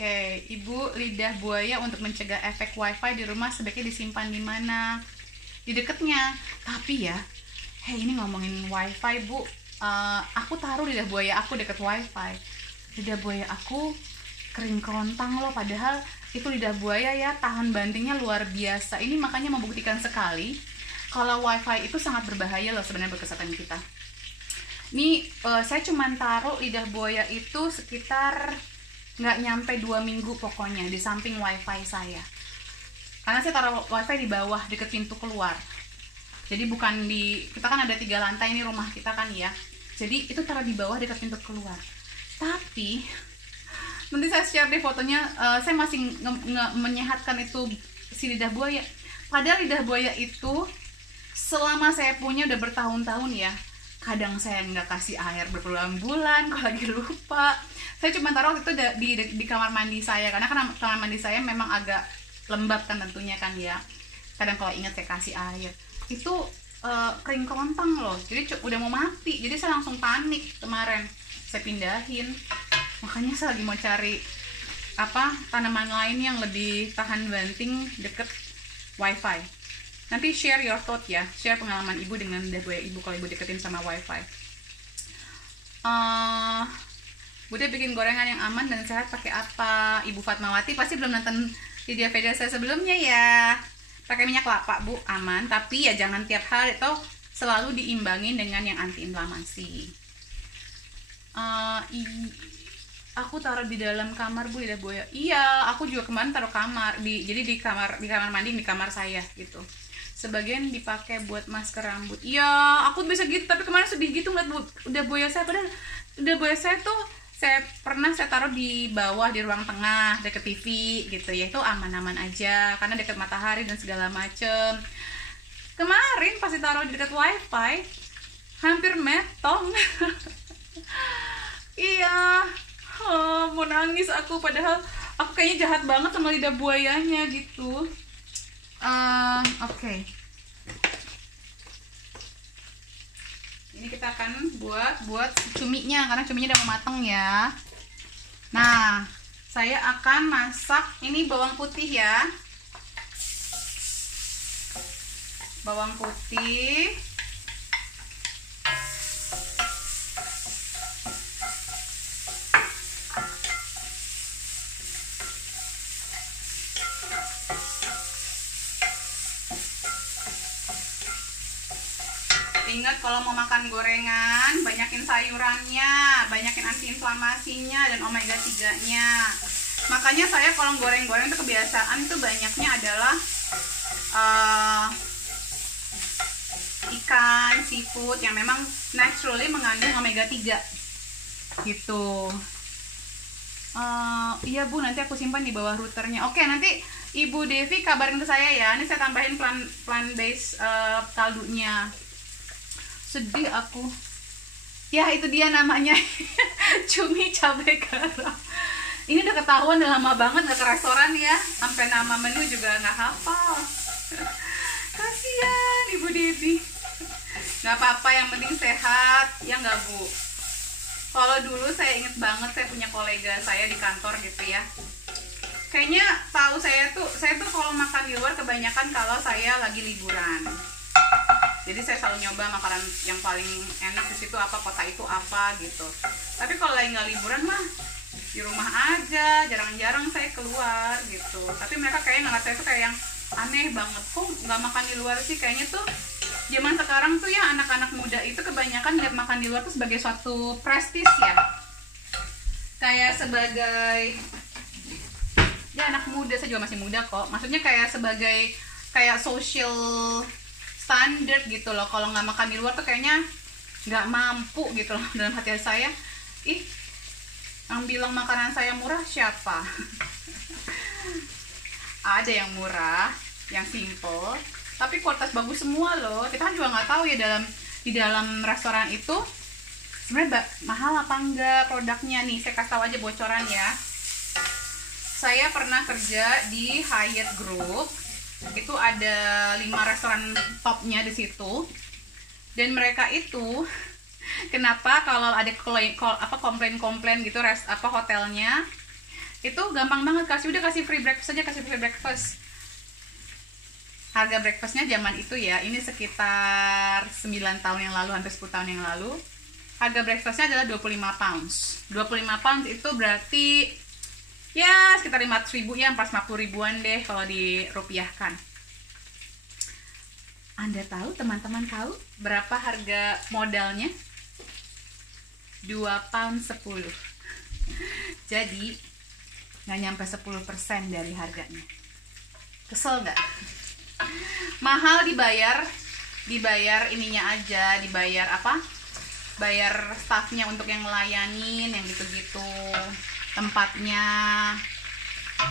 Oke, Ibu, lidah buaya untuk mencegah efek wifi di rumah sebaiknya disimpan di mana? Di deketnya. Tapi ya, hey, ini ngomongin wifi Bu, aku taruh lidah buaya aku deket wifi. Lidah buaya aku kering kerontang loh, padahal itu lidah buaya ya, tahan bantingnya luar biasa. Ini makanya membuktikan sekali kalau wifi itu sangat berbahaya loh sebenarnya buat kesehatan kita. Ini saya cuman taruh lidah buaya itu sekitar nggak nyampe 2 minggu pokoknya di samping wifi saya. Karena saya taruh wifi di bawah deket pintu keluar. Jadi bukan di, kita kan ada 3 lantai ini rumah kita kan ya. Jadi itu taruh di bawah dekat pintu keluar. Tapi nanti saya share deh fotonya. Saya masih menyehatkan itu si lidah buaya. Padahal lidah buaya itu selama saya punya udah bertahun-tahun ya. Kadang saya nggak kasih air berbulan-bulan kalau lagi lupa. Saya cuma taruh itu di kamar mandi saya, karena kan kamar mandi saya memang agak lembab kan tentunya kan ya. Kadang kalau ingat saya kasih air. Itu kering kerontang loh, jadi udah mau mati. Jadi saya langsung panik kemarin, saya pindahin. Makanya saya lagi mau cari apa, tanaman lain yang lebih tahan banting deket wifi. Nanti share your thought ya, share pengalaman Ibu dengan lidah buaya Ibu kalau Ibu deketin sama wifi. Bude bikin gorengan yang aman dan sehat pakai apa? Ibu Fatmawati pasti belum nonton video saya sebelumnya ya. Pakai minyak kelapa Bu, aman, tapi ya jangan tiap hari, atau selalu diimbangin dengan yang anti inflamasi. Aku taruh di dalam kamar Bu lidah buaya. Iya, aku juga kemarin taruh kamar jadi di kamar mandi di kamar saya gitu. Sebagian dipakai buat masker rambut. Iya, aku bisa gitu, tapi kemarin sedih gitu ngeliat lidah buaya saya. Padahal lidah buaya saya tuh saya taruh di bawah di ruang tengah deket TV gitu ya, itu aman-aman aja karena deket matahari dan segala macem. Kemarin pas ditaruh di deket wifi hampir metong. Iya, mau nangis aku, padahal aku kayaknya jahat banget sama lidah buayanya gitu. Oke. Ini kita akan buat cuminya, karena cuminya udah mau mateng ya. Nah, saya akan masak ini bawang putih ya. Bawang putih. Ingat kalau mau makan gorengan, banyakin sayurannya, banyakin antiinflamasinya dan omega 3-nya. Makanya saya kalau goreng-goreng itu kebiasaan tuh banyaknya adalah ikan, seafood yang memang naturally mengandung omega 3 gitu. Iya Bu, nanti aku simpan di bawah routernya. Oke, nanti Ibu Devi kabarin ke saya ya. Ini saya tambahin plant based kaldunya. Sedih aku. Ya itu dia namanya. Cumi cabai garam. Ini udah ketahuan, udah lama banget gak ke restoran ya. Sampai nama menu juga gak hafal. Kasian Ibu Devi. Gak apa-apa, yang penting sehat. Ya gak Bu? Kalau dulu saya inget banget, saya punya kolega saya di kantor gitu ya. Kayaknya tahu saya tuh kalau makan di luar kebanyakan kalau saya lagi liburan. Jadi saya selalu nyoba makanan yang paling enak di situ apa, kota itu apa gitu. Tapi kalau lagi nggak liburan mah di rumah aja, jarang-jarang saya keluar gitu. Tapi mereka kayaknya ngeliat saya tuh kayak yang aneh banget, kok nggak makan di luar sih. Kayaknya tuh zaman sekarang tuh ya anak-anak muda itu kebanyakan lihat makan di luar tuh sebagai suatu prestis ya. Kayak sebagai, ya anak muda, saya juga masih muda kok. Maksudnya kayak sebagai kayak social standard gitu loh. Kalau nggak makan di luar tuh kayaknya nggak mampu gitu loh. Dalam hati saya, ih, yang bilang makanan saya murah siapa? Ada yang murah, yang simple, tapi kualitas bagus semua loh. Kita kan juga nggak tahu ya di dalam restoran itu sebenarnya mahal apa enggak produknya. Nih saya kasih tahu aja bocoran ya. Saya pernah kerja di Hyatt Group. Itu ada 5 restoran topnya di situ. Dan mereka itu kenapa kalau ada komplain gitu hotelnya itu gampang banget kasih free breakfast aja, kasih free breakfast. Harga breakfastnya zaman itu ya, ini sekitar 9 tahun yang lalu, hampir 10 tahun yang lalu, harga breakfastnya adalah 25 pounds. 25 pounds itu berarti ya sekitar 500 ribu ya, 450 ribuan deh kalau dirupiahkan. Anda tahu, teman-teman tahu berapa harga modalnya? 2 pound 10. Jadi nggak nyampe 10% dari harganya. Kesel nggak? Mahal dibayar ininya aja, dibayar apa? Bayar staffnya untuk yang ngelayanin, yang gitu-gitu, tempatnya.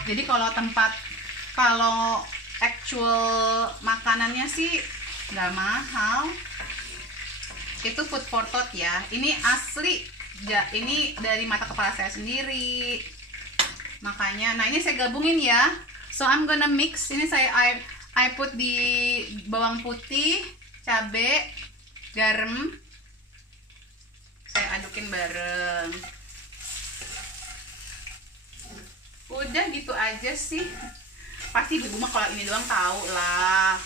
Jadi kalau actual makanannya sih nggak mahal. Itu food for thought ya. Ini asli ya, ini dari mata kepala saya sendiri. Makanya, nah ini saya gabungin ya. So I'm gonna mix. Ini I put di bawang putih, cabai, garam. Saya adukin bareng. Udah gitu aja sih. Pasti ibu mah kalau ini doang tahu lah.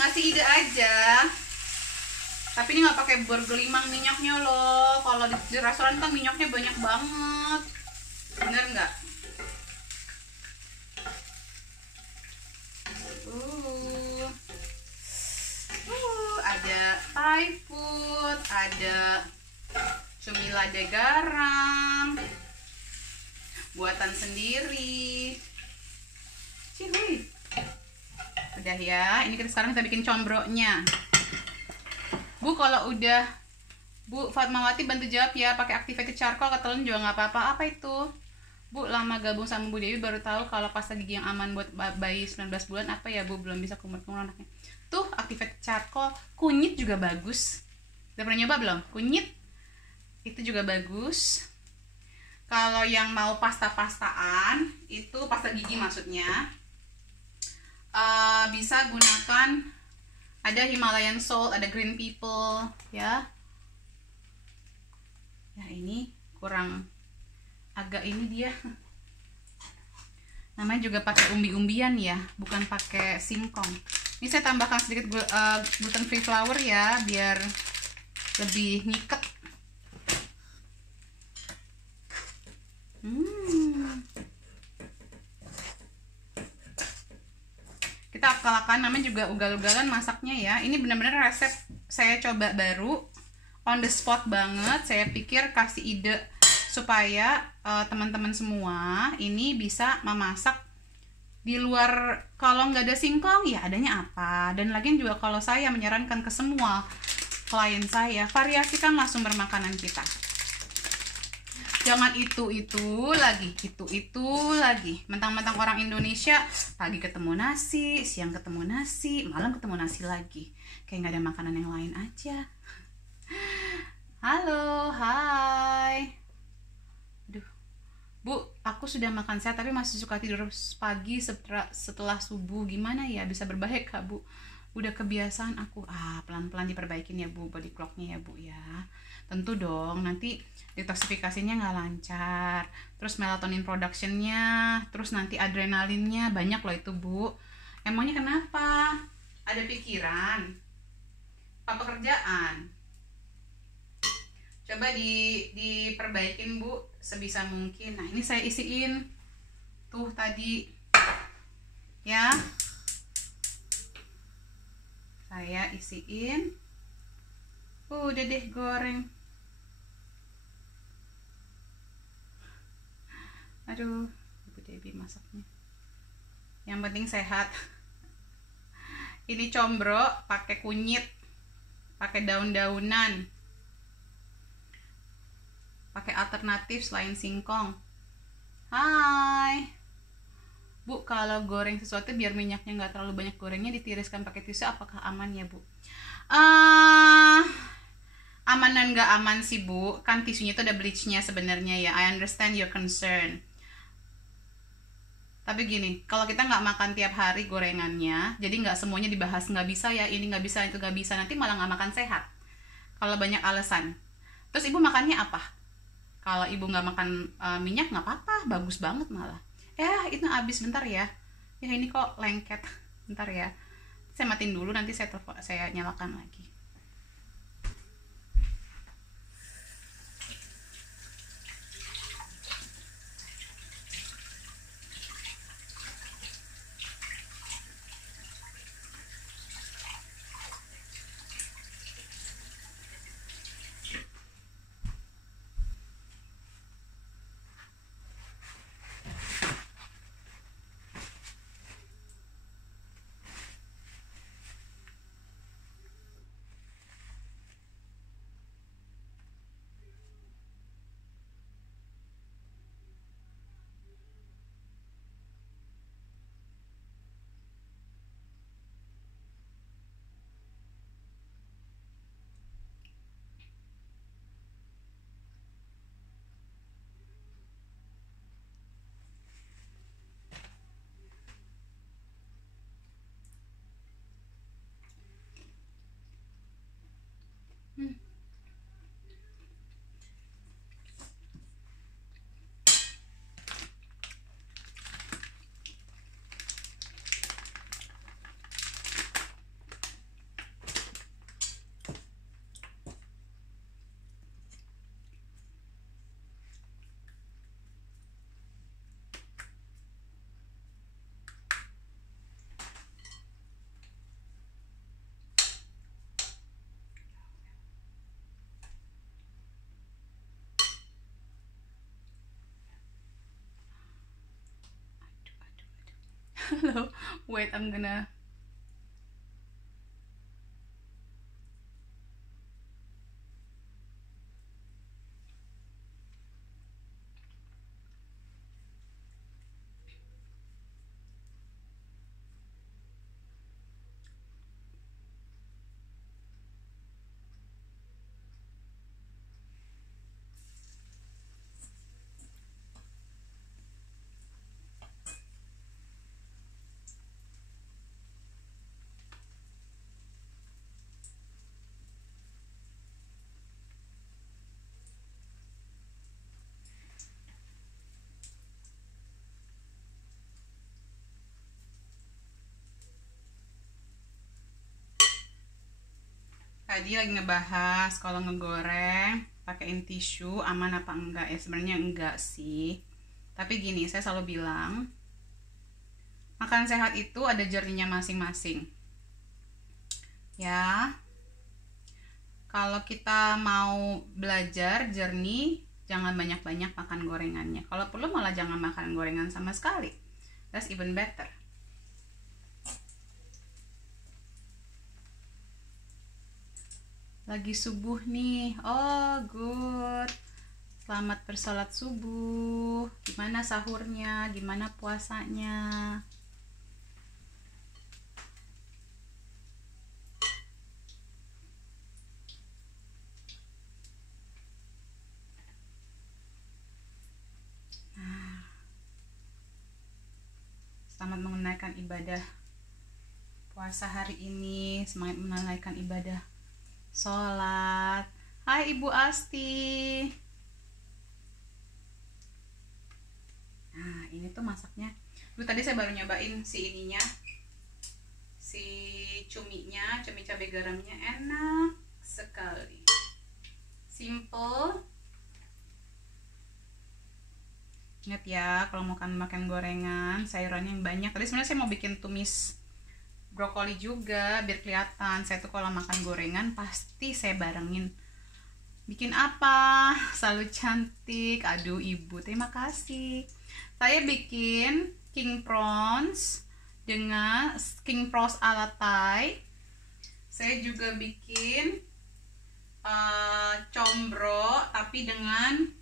Ngasih ide aja. Tapi ini nggak pakai bergelimang minyaknya loh. Kalau di restoran kan minyaknya banyak banget. Bener nggak? Ada Thai food, ada cumi lada garam, buatan sendiri. Cihuy. Udah ya, ini sekarang kita bikin combroknya. Bu, kalau udah Bu Fatmawati bantu jawab ya, pakai activated charcoal ketelan juga nggak apa-apa. Apa itu? Bu, lama gabung sama Bu Dewi baru tahu kalau pasta gigi yang aman buat bayi 19 bulan apa ya Bu, belum bisa kumur-kumur anaknya. Tuh, activated charcoal, kunyit juga bagus. Udah pernah nyoba belum? Kunyit itu juga bagus. Kalau yang mau pasta-pastaan, itu pasta gigi maksudnya, bisa gunakan, ada Himalayan salt, ada green people ya. Ya ini kurang agak ini dia. Namanya juga pakai umbi-umbian ya, bukan pakai singkong. Ini saya tambahkan sedikit gluten free flour ya, biar lebih ngiket. Kita akal-akalan, namanya juga ugal-ugalan masaknya ya. Ini benar-benar resep saya coba baru, on the spot banget. Saya pikir kasih ide supaya teman-teman semua ini bisa memasak Di luar, kalau nggak ada singkong ya adanya apa. Dan lagian juga kalau saya menyarankan ke semua klien saya, variasikanlah sumber makanan kita. Jangan itu lagi, itu lagi. Mentang-mentang orang Indonesia, pagi ketemu nasi, siang ketemu nasi, malam ketemu nasi lagi. Kayak nggak ada makanan yang lain aja. Halo, hai. Aduh, Bu, aku sudah makan sehat tapi masih suka tidur pagi setelah subuh. Gimana ya, bisa berbahaya Kak, Bu? Udah kebiasaan aku. Pelan-pelan diperbaikin ya, Bu, body clocknya ya, Bu ya. Tentu dong, nanti detoksifikasinya nggak lancar, terus melatonin productionnya, terus nanti adrenalinnya banyak loh itu, Bu. Emangnya kenapa? Ada pikiran? Apa pekerjaan? Coba diperbaikin, Bu, sebisa mungkin. Nah, ini saya isiin tuh tadi ya, saya isiin. Udah deh, goreng. Aduh, Ibu Debbie masaknya. Yang penting sehat. Ini combro pakai kunyit, pakai daun-daunan, pakai alternatif selain singkong. Hai Bu, kalau goreng sesuatu biar minyaknya nggak terlalu banyak, gorengnya ditiriskan pakai tisu, apakah aman ya, Bu? Aman dan nggak aman sih, Bu. Kan tisunya itu ada bleachnya sebenarnya ya. I understand your concern. Tapi gini, kalau kita nggak makan tiap hari gorengannya, jadi nggak semuanya dibahas, nggak bisa ya, ini nggak bisa, itu nggak bisa, nanti malah nggak makan sehat. Kalau banyak alasan. Terus Ibu makannya apa? Kalau Ibu nggak makan minyak nggak apa-apa, bagus banget malah. Itu habis, bentar ya. Ya ini kok lengket, bentar ya. Saya matiin dulu, nanti saya nyalakan lagi. Hello, wait, I'm gonna. Tadi lagi ngebahas kalau ngegoreng pakein tisu aman apa enggak ya. Sebenarnya enggak sih, tapi gini, saya selalu bilang makan sehat itu ada journey-nya masing-masing ya. Kalau kita mau belajar journey, jangan banyak-banyak makan gorengannya. Kalau perlu malah jangan makan gorengan sama sekali. That's even better. Lagi subuh nih. Oh, good. Selamat bersalat subuh. Gimana sahurnya? Gimana puasanya? Selamat menunaikan ibadah puasa hari ini. Semangat menunaikan ibadah sholat. Hai Ibu Asti. Nah, ini tuh masaknya. Dulu tadi saya baru nyobain si ininya, si cuminya, cumi cabai garamnya, enak sekali. Simple. Ingat ya, kalau mau makan gorengan, sayurannya yang banyak. Tadi sebenarnya saya mau bikin tumis brokoli juga, biar kelihatan. Saya tuh kalau makan gorengan pasti saya barengin. Bikin apa? Selalu cantik. Aduh Ibu, terima kasih. Saya bikin king prawns dengan king prawns ala Thai. Saya juga bikin combro tapi dengan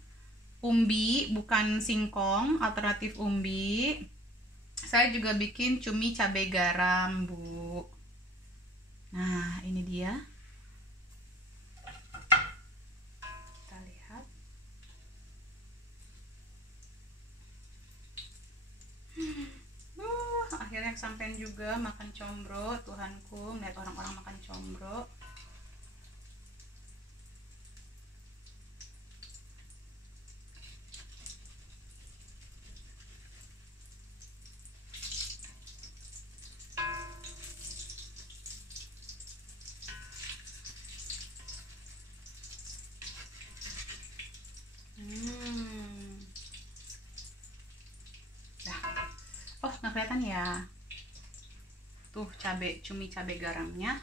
umbi, bukan singkong, alternatif umbi. Saya juga bikin cumi cabai garam, Bu. Nah, ini dia. Kita lihat. Akhirnya kesampean juga makan combro. Tuhanku, ngeliat orang-orang makan combro. Oh, nggak kelihatan ya. Tuh cumi cabai garamnya.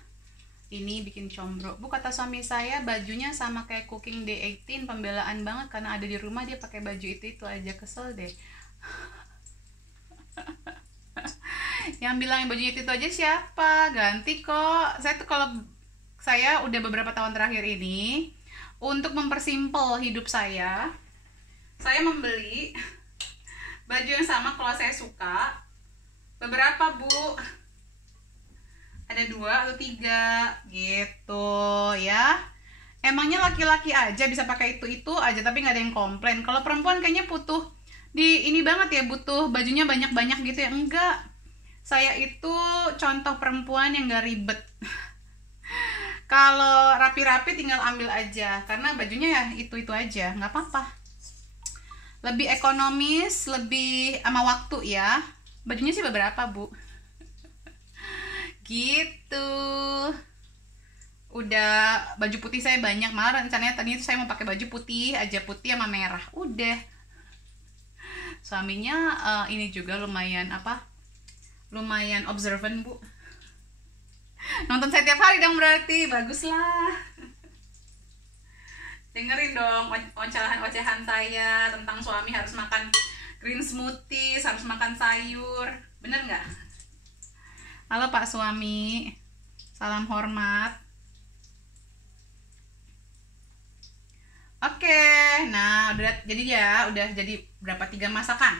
Ini bikin combro. Bu, kata suami saya bajunya sama kayak Cooking Day 18, pembelaan banget karena ada di rumah dia pakai baju itu aja, kesel deh. Yang bilang bajunya itu aja siapa? Ganti kok. Saya udah beberapa tahun terakhir ini untuk mempersimpel hidup saya membeli baju yang sama kalau saya suka. Beberapa, Bu. Ada 2 atau 3 gitu ya. Emangnya laki-laki aja bisa pakai itu aja tapi nggak ada yang komplain. Kalau perempuan kayaknya butuh ini banget ya, butuh bajunya banyak-banyak gitu ya. Enggak. Saya itu contoh perempuan yang nggak ribet. Kalau rapi-rapi tinggal ambil aja karena bajunya ya itu aja, nggak apa-apa. Lebih ekonomis, lebih sama waktu ya. Bajunya sih beberapa, Bu. Gitu. Udah, baju putih saya banyak. Malah rencananya tadinya saya mau pakai baju putih aja, putih sama merah. Udah. Suaminya ini juga lumayan lumayan observant, Bu. Nonton saya tiap hari dong berarti. Baguslah. Dengerin dong ocehan-ocehan saya tentang suami harus makan green smoothies, harus makan sayur. Bener nggak? Halo Pak Suami, salam hormat. Oke, nah udah jadi berapa 3 masakan.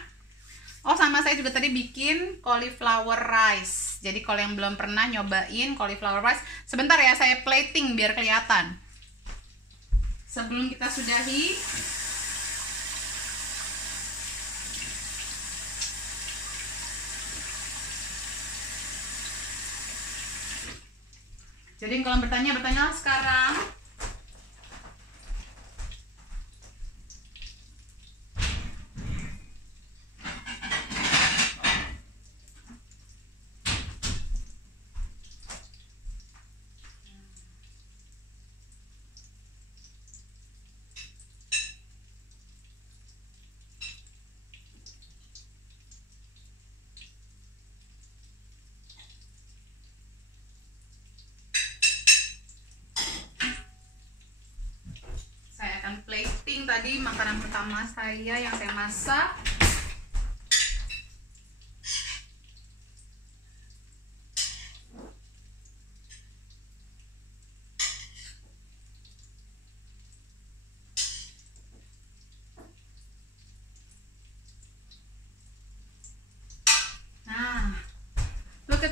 Oh, sama saya juga tadi bikin cauliflower rice. Jadi kalau yang belum pernah nyobain cauliflower rice, sebentar ya saya plating biar kelihatan. Sebelum kita sudahi, jadi kalau bertanya sekarang. Plating tadi makanan pertama saya yang saya masak.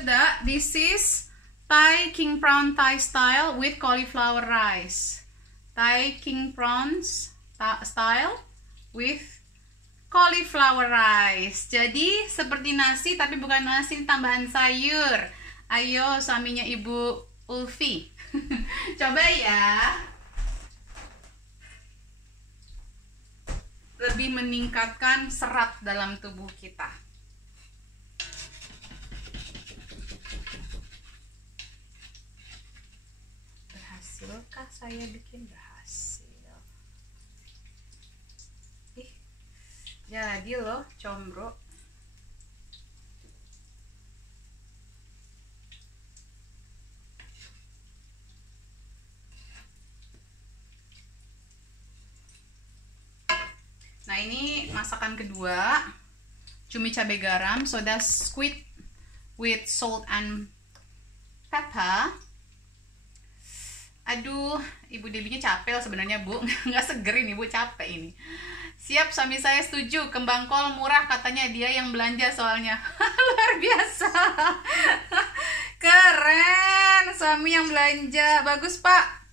that this is Thai king prawn Thai style with cauliflower rice. Thai king prawns style with cauliflower rice. Jadi seperti nasi tapi bukan nasi, tambahan sayur. Ayo suaminya Ibu Ulfi. Coba ya. Lebih meningkatkan serat dalam tubuh kita. Berhasilkah saya bikin? Berhasil. Jadi loh combro. Nah, ini masakan kedua, cumi cabai garam, soda squid with salt and pepper. Aduh, Ibu Debinya capek sebenarnya, Bu. Nggak seger ini, Bu, capek ini. Siap, suami saya setuju, kembang kol murah, katanya dia yang belanja soalnya. Luar biasa. Keren, suami yang belanja. Bagus, Pak.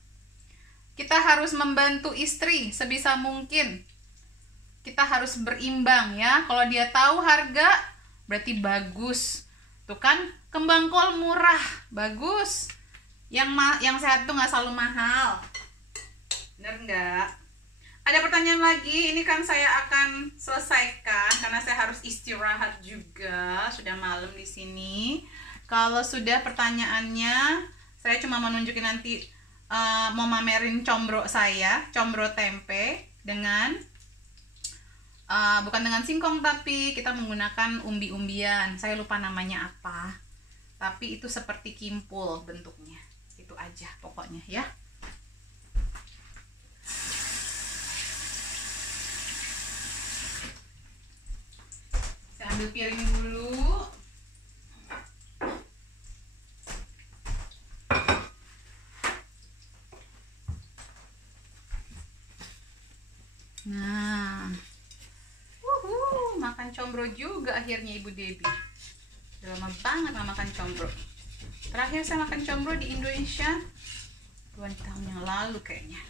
Kita harus membantu istri sebisa mungkin. Kita harus berimbang ya. Kalau dia tahu harga, berarti bagus. Tuh kan, kembang kol murah, bagus. Yang sehat tuh nggak selalu mahal. Bener nggak? Ada pertanyaan lagi. Ini kan saya akan selesaikan karena saya harus istirahat juga. Sudah malam di sini. Kalau sudah pertanyaannya, saya cuma menunjukin nanti mau mamerin combro saya, combro tempe dengan bukan dengan singkong, tapi kita menggunakan umbi-umbian. Saya lupa namanya apa, tapi itu seperti kimpul bentuknya. Itu aja pokoknya ya. Saya ambil piring dulu. Nah, makan combro juga akhirnya Ibu Debi. Udah lama banget gak makan combro. Terakhir saya makan combro di Indonesia 2 tahun yang lalu kayaknya.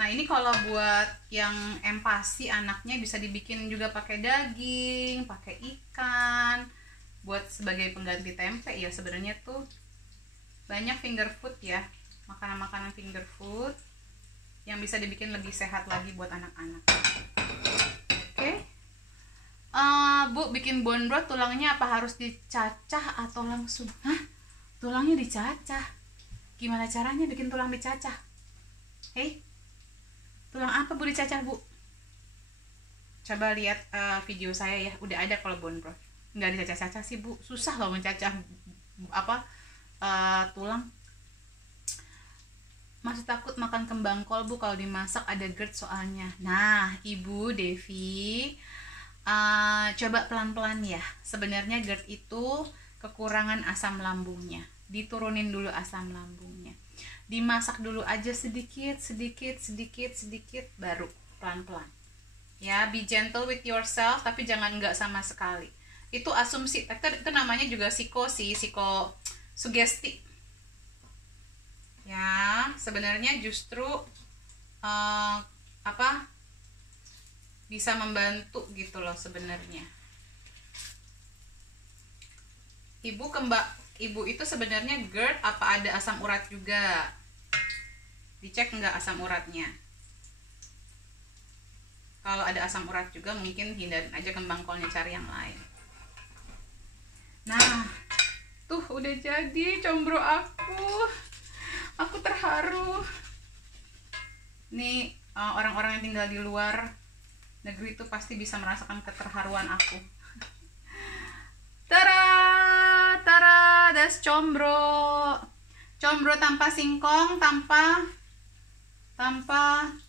Nah, ini kalau buat yang empasi anaknya bisa dibikin juga pakai daging, pakai ikan, buat sebagai pengganti tempe ya. Sebenarnya tuh banyak finger food ya, makanan-makanan finger food yang bisa dibikin lebih sehat lagi buat anak-anak. Oke. Bu, bikin bone broth tulangnya apa harus dicacah atau langsung? Hah? Tulangnya dicacah? Gimana caranya bikin tulang dicacah? Hei, tulang apa Bu dicacah, Bu? Coba lihat video saya ya, udah ada kalau bone broth. Nggak dicacah-cacah sih, Bu. Susah loh mencacah tulang. Masih takut makan kembang kol, Bu, kalau dimasak ada GERD soalnya. Nah, Ibu Devi, coba pelan-pelan ya. Sebenarnya GERD itu kekurangan asam lambungnya. Diturunin dulu asam lambungnya. Dimasak dulu aja sedikit, baru pelan-pelan. Ya, be gentle with yourself, tapi jangan enggak sama sekali. Itu asumsi, itu namanya juga sugesti. Ya, sebenarnya justru bisa membantu gitu loh sebenarnya. Ibu itu sebenarnya GERD apa ada asam urat juga? Dicek enggak asam uratnya. Kalau ada asam urat juga mungkin hindarin aja kembang kolnya, cari yang lain. Nah, tuh udah jadi combro aku. Aku terharu. Nih, orang-orang yang tinggal di luar negeri itu pasti bisa merasakan keterharuan aku. Tara, das combro. Combro tanpa singkong, tanpa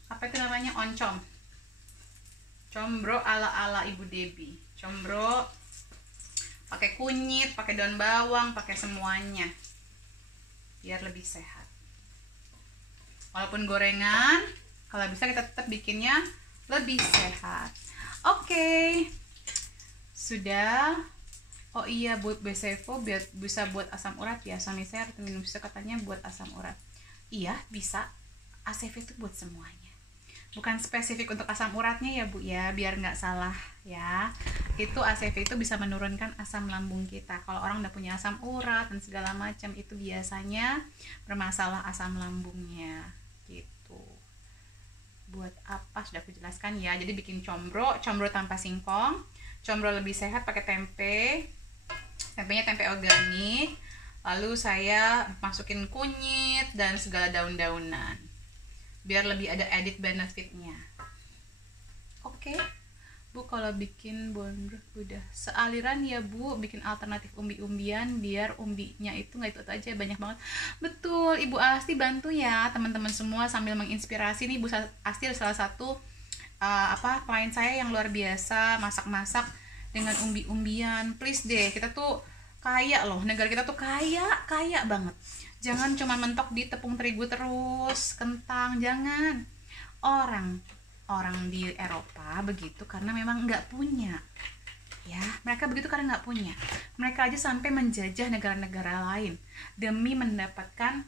apa itu namanya, oncom. Combro ala Ibu Debi. Combro pakai kunyit, pakai daun bawang, pakai semuanya. Biar lebih sehat. Walaupun gorengan, kalau bisa kita tetap bikinnya lebih sehat. Oke. Sudah. Oh iya, buat Besevo bisa buat asam urat ya. Suami saya harus minum susu katanya buat asam urat. Iya, bisa. ACV itu buat semuanya. Bukan spesifik untuk asam uratnya ya Bu ya, biar nggak salah ya. Itu ACV itu bisa menurunkan asam lambung kita. Kalau orang udah punya asam urat dan segala macam itu biasanya bermasalah asam lambungnya gitu. Buat apa sudah aku jelaskan ya. Jadi bikin combro tanpa singkong. Combro lebih sehat pakai tempe. Tempenya tempe organik. Lalu saya masukin kunyit dan segala daun-daunan biar lebih ada added benefitnya. Oke. Bu, kalau bikin bonbon udah sealiran ya Bu, bikin alternatif umbi-umbian biar umbinya itu nggak itu aja, banyak banget. Betul, Ibu Asti bantu ya teman-teman semua sambil menginspirasi nih. Bu Asti salah satu klien saya yang luar biasa, masak-masak dengan umbi-umbian. Please deh, kita tuh kaya loh, negara kita tuh kaya banget. Jangan cuma mentok di tepung terigu terus, kentang, jangan. Orang di Eropa begitu karena memang nggak punya. Ya, mereka begitu karena nggak punya. Mereka aja sampai menjajah negara-negara lain demi mendapatkan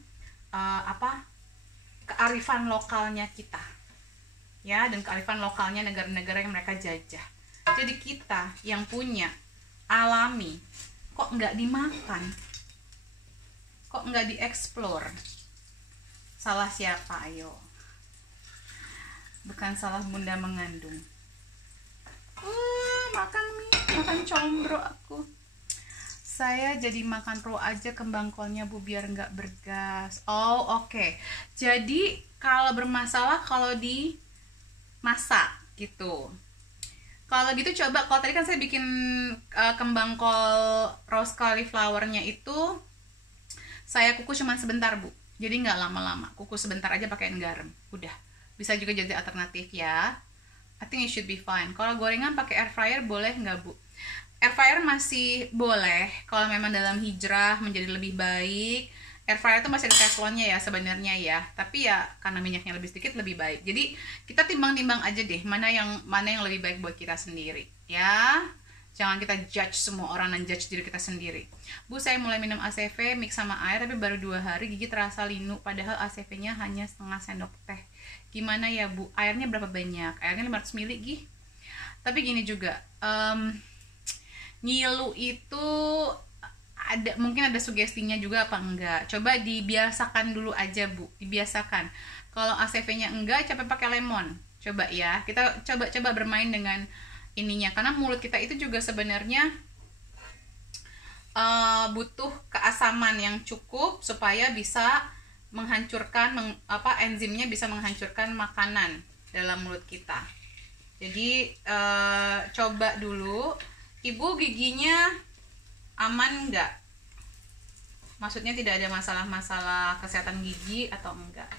kearifan lokalnya kita. Ya, dan kearifan lokalnya negara-negara yang mereka jajah. Jadi kita yang punya alami kok nggak dimakan, kok nggak dieksplor? Salah siapa? Ayo, bukan salah bunda mengandung. Makan mie, makan combro aku. Saya jadi makan raw aja kembang kolnya Bu biar nggak bergas. Oh oke. Jadi kalau bermasalah kalau dimasak gitu. Kalau gitu coba, kalau tadi kan saya bikin kembang kol rose cauliflowernya itu saya kukus cuma sebentar Bu, jadi nggak lama-lama, kukus sebentar aja pakai garam, udah. Bisa juga jadi alternatif ya. I think it should be fine. Kalau gorengan pakai air fryer boleh nggak Bu? Air fryer masih boleh kalau memang dalam hijrah menjadi lebih baik. Air fryer itu masih ada teflonnya ya sebenarnya ya, tapi ya karena minyaknya lebih sedikit lebih baik. Jadi kita timbang-timbang aja deh mana yang lebih baik buat kita sendiri ya. Jangan kita judge semua orang dan judge diri kita sendiri. Bu, saya mulai minum ACV mix sama air tapi baru 2 hari gigi terasa linu padahal ACV-nya hanya setengah sendok teh. Gimana ya Bu? Airnya berapa banyak? Airnya 500 ml gih. Tapi gini juga, ngilu itu mungkin ada sugestinya juga apa enggak. Coba dibiasakan dulu aja Bu, dibiasakan. Kalau ACV-nya enggak, coba pakai lemon. Coba ya, kita coba bermain dengan ininya, karena mulut kita itu juga sebenarnya butuh keasaman yang cukup supaya bisa menghancurkan enzimnya bisa menghancurkan makanan dalam mulut kita. Jadi coba dulu, Ibu giginya aman enggak? Maksudnya tidak ada masalah-masalah kesehatan gigi atau enggak?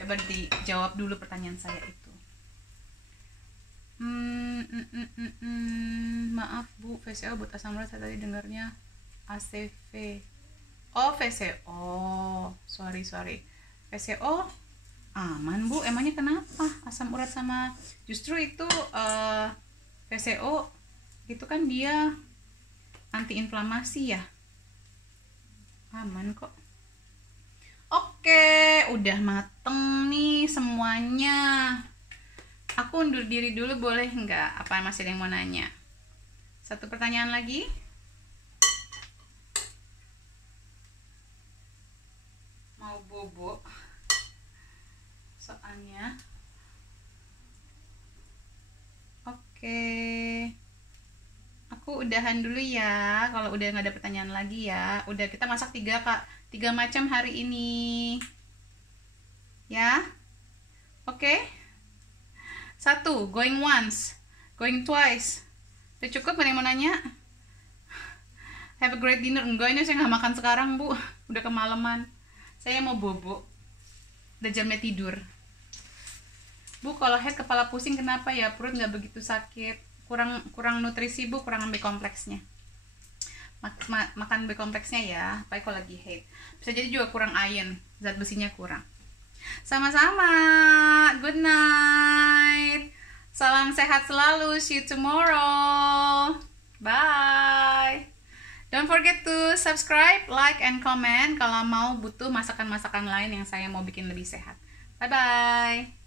Coba dijawab dulu pertanyaan saya itu. Maaf Bu, VCO buat asam urat, saya tadi dengarnya ACV. Oh VCO, sorry. VCO aman Bu, emangnya kenapa? Asam urat sama justru itu VCO itu kan dia antiinflamasi ya, aman kok. Oke, udah mateng nih semuanya. Aku undur diri dulu boleh nggak? Apa masih ada yang mau nanya? Satu pertanyaan lagi. Mau bobo soalnya. Oke, aku udahan dulu ya. Kalau udah nggak ada pertanyaan lagi ya, udah kita masak 3 macam hari ini ya. Oke. 1, going once, going twice. Udah cukup? Ada yang mau nanya? Have a great dinner. Enggak, ini saya nggak makan sekarang Bu, udah kemalaman. Saya mau bobo, udah jamnya tidur. Bu, kalau head kepala pusing kenapa ya? Perut nggak begitu sakit, kurang nutrisi Bu, kurang B kompleksnya. Makan B kompleksnya ya, apalagi kalau lagi head. Bisa jadi juga kurang iron, zat besinya kurang. Sama-sama, good night. Salam sehat selalu. See you tomorrow. Bye. Don't forget to subscribe, like, and comment kalau mau butuh masakan-masakan lain yang saya mau bikin lebih sehat. Bye-bye.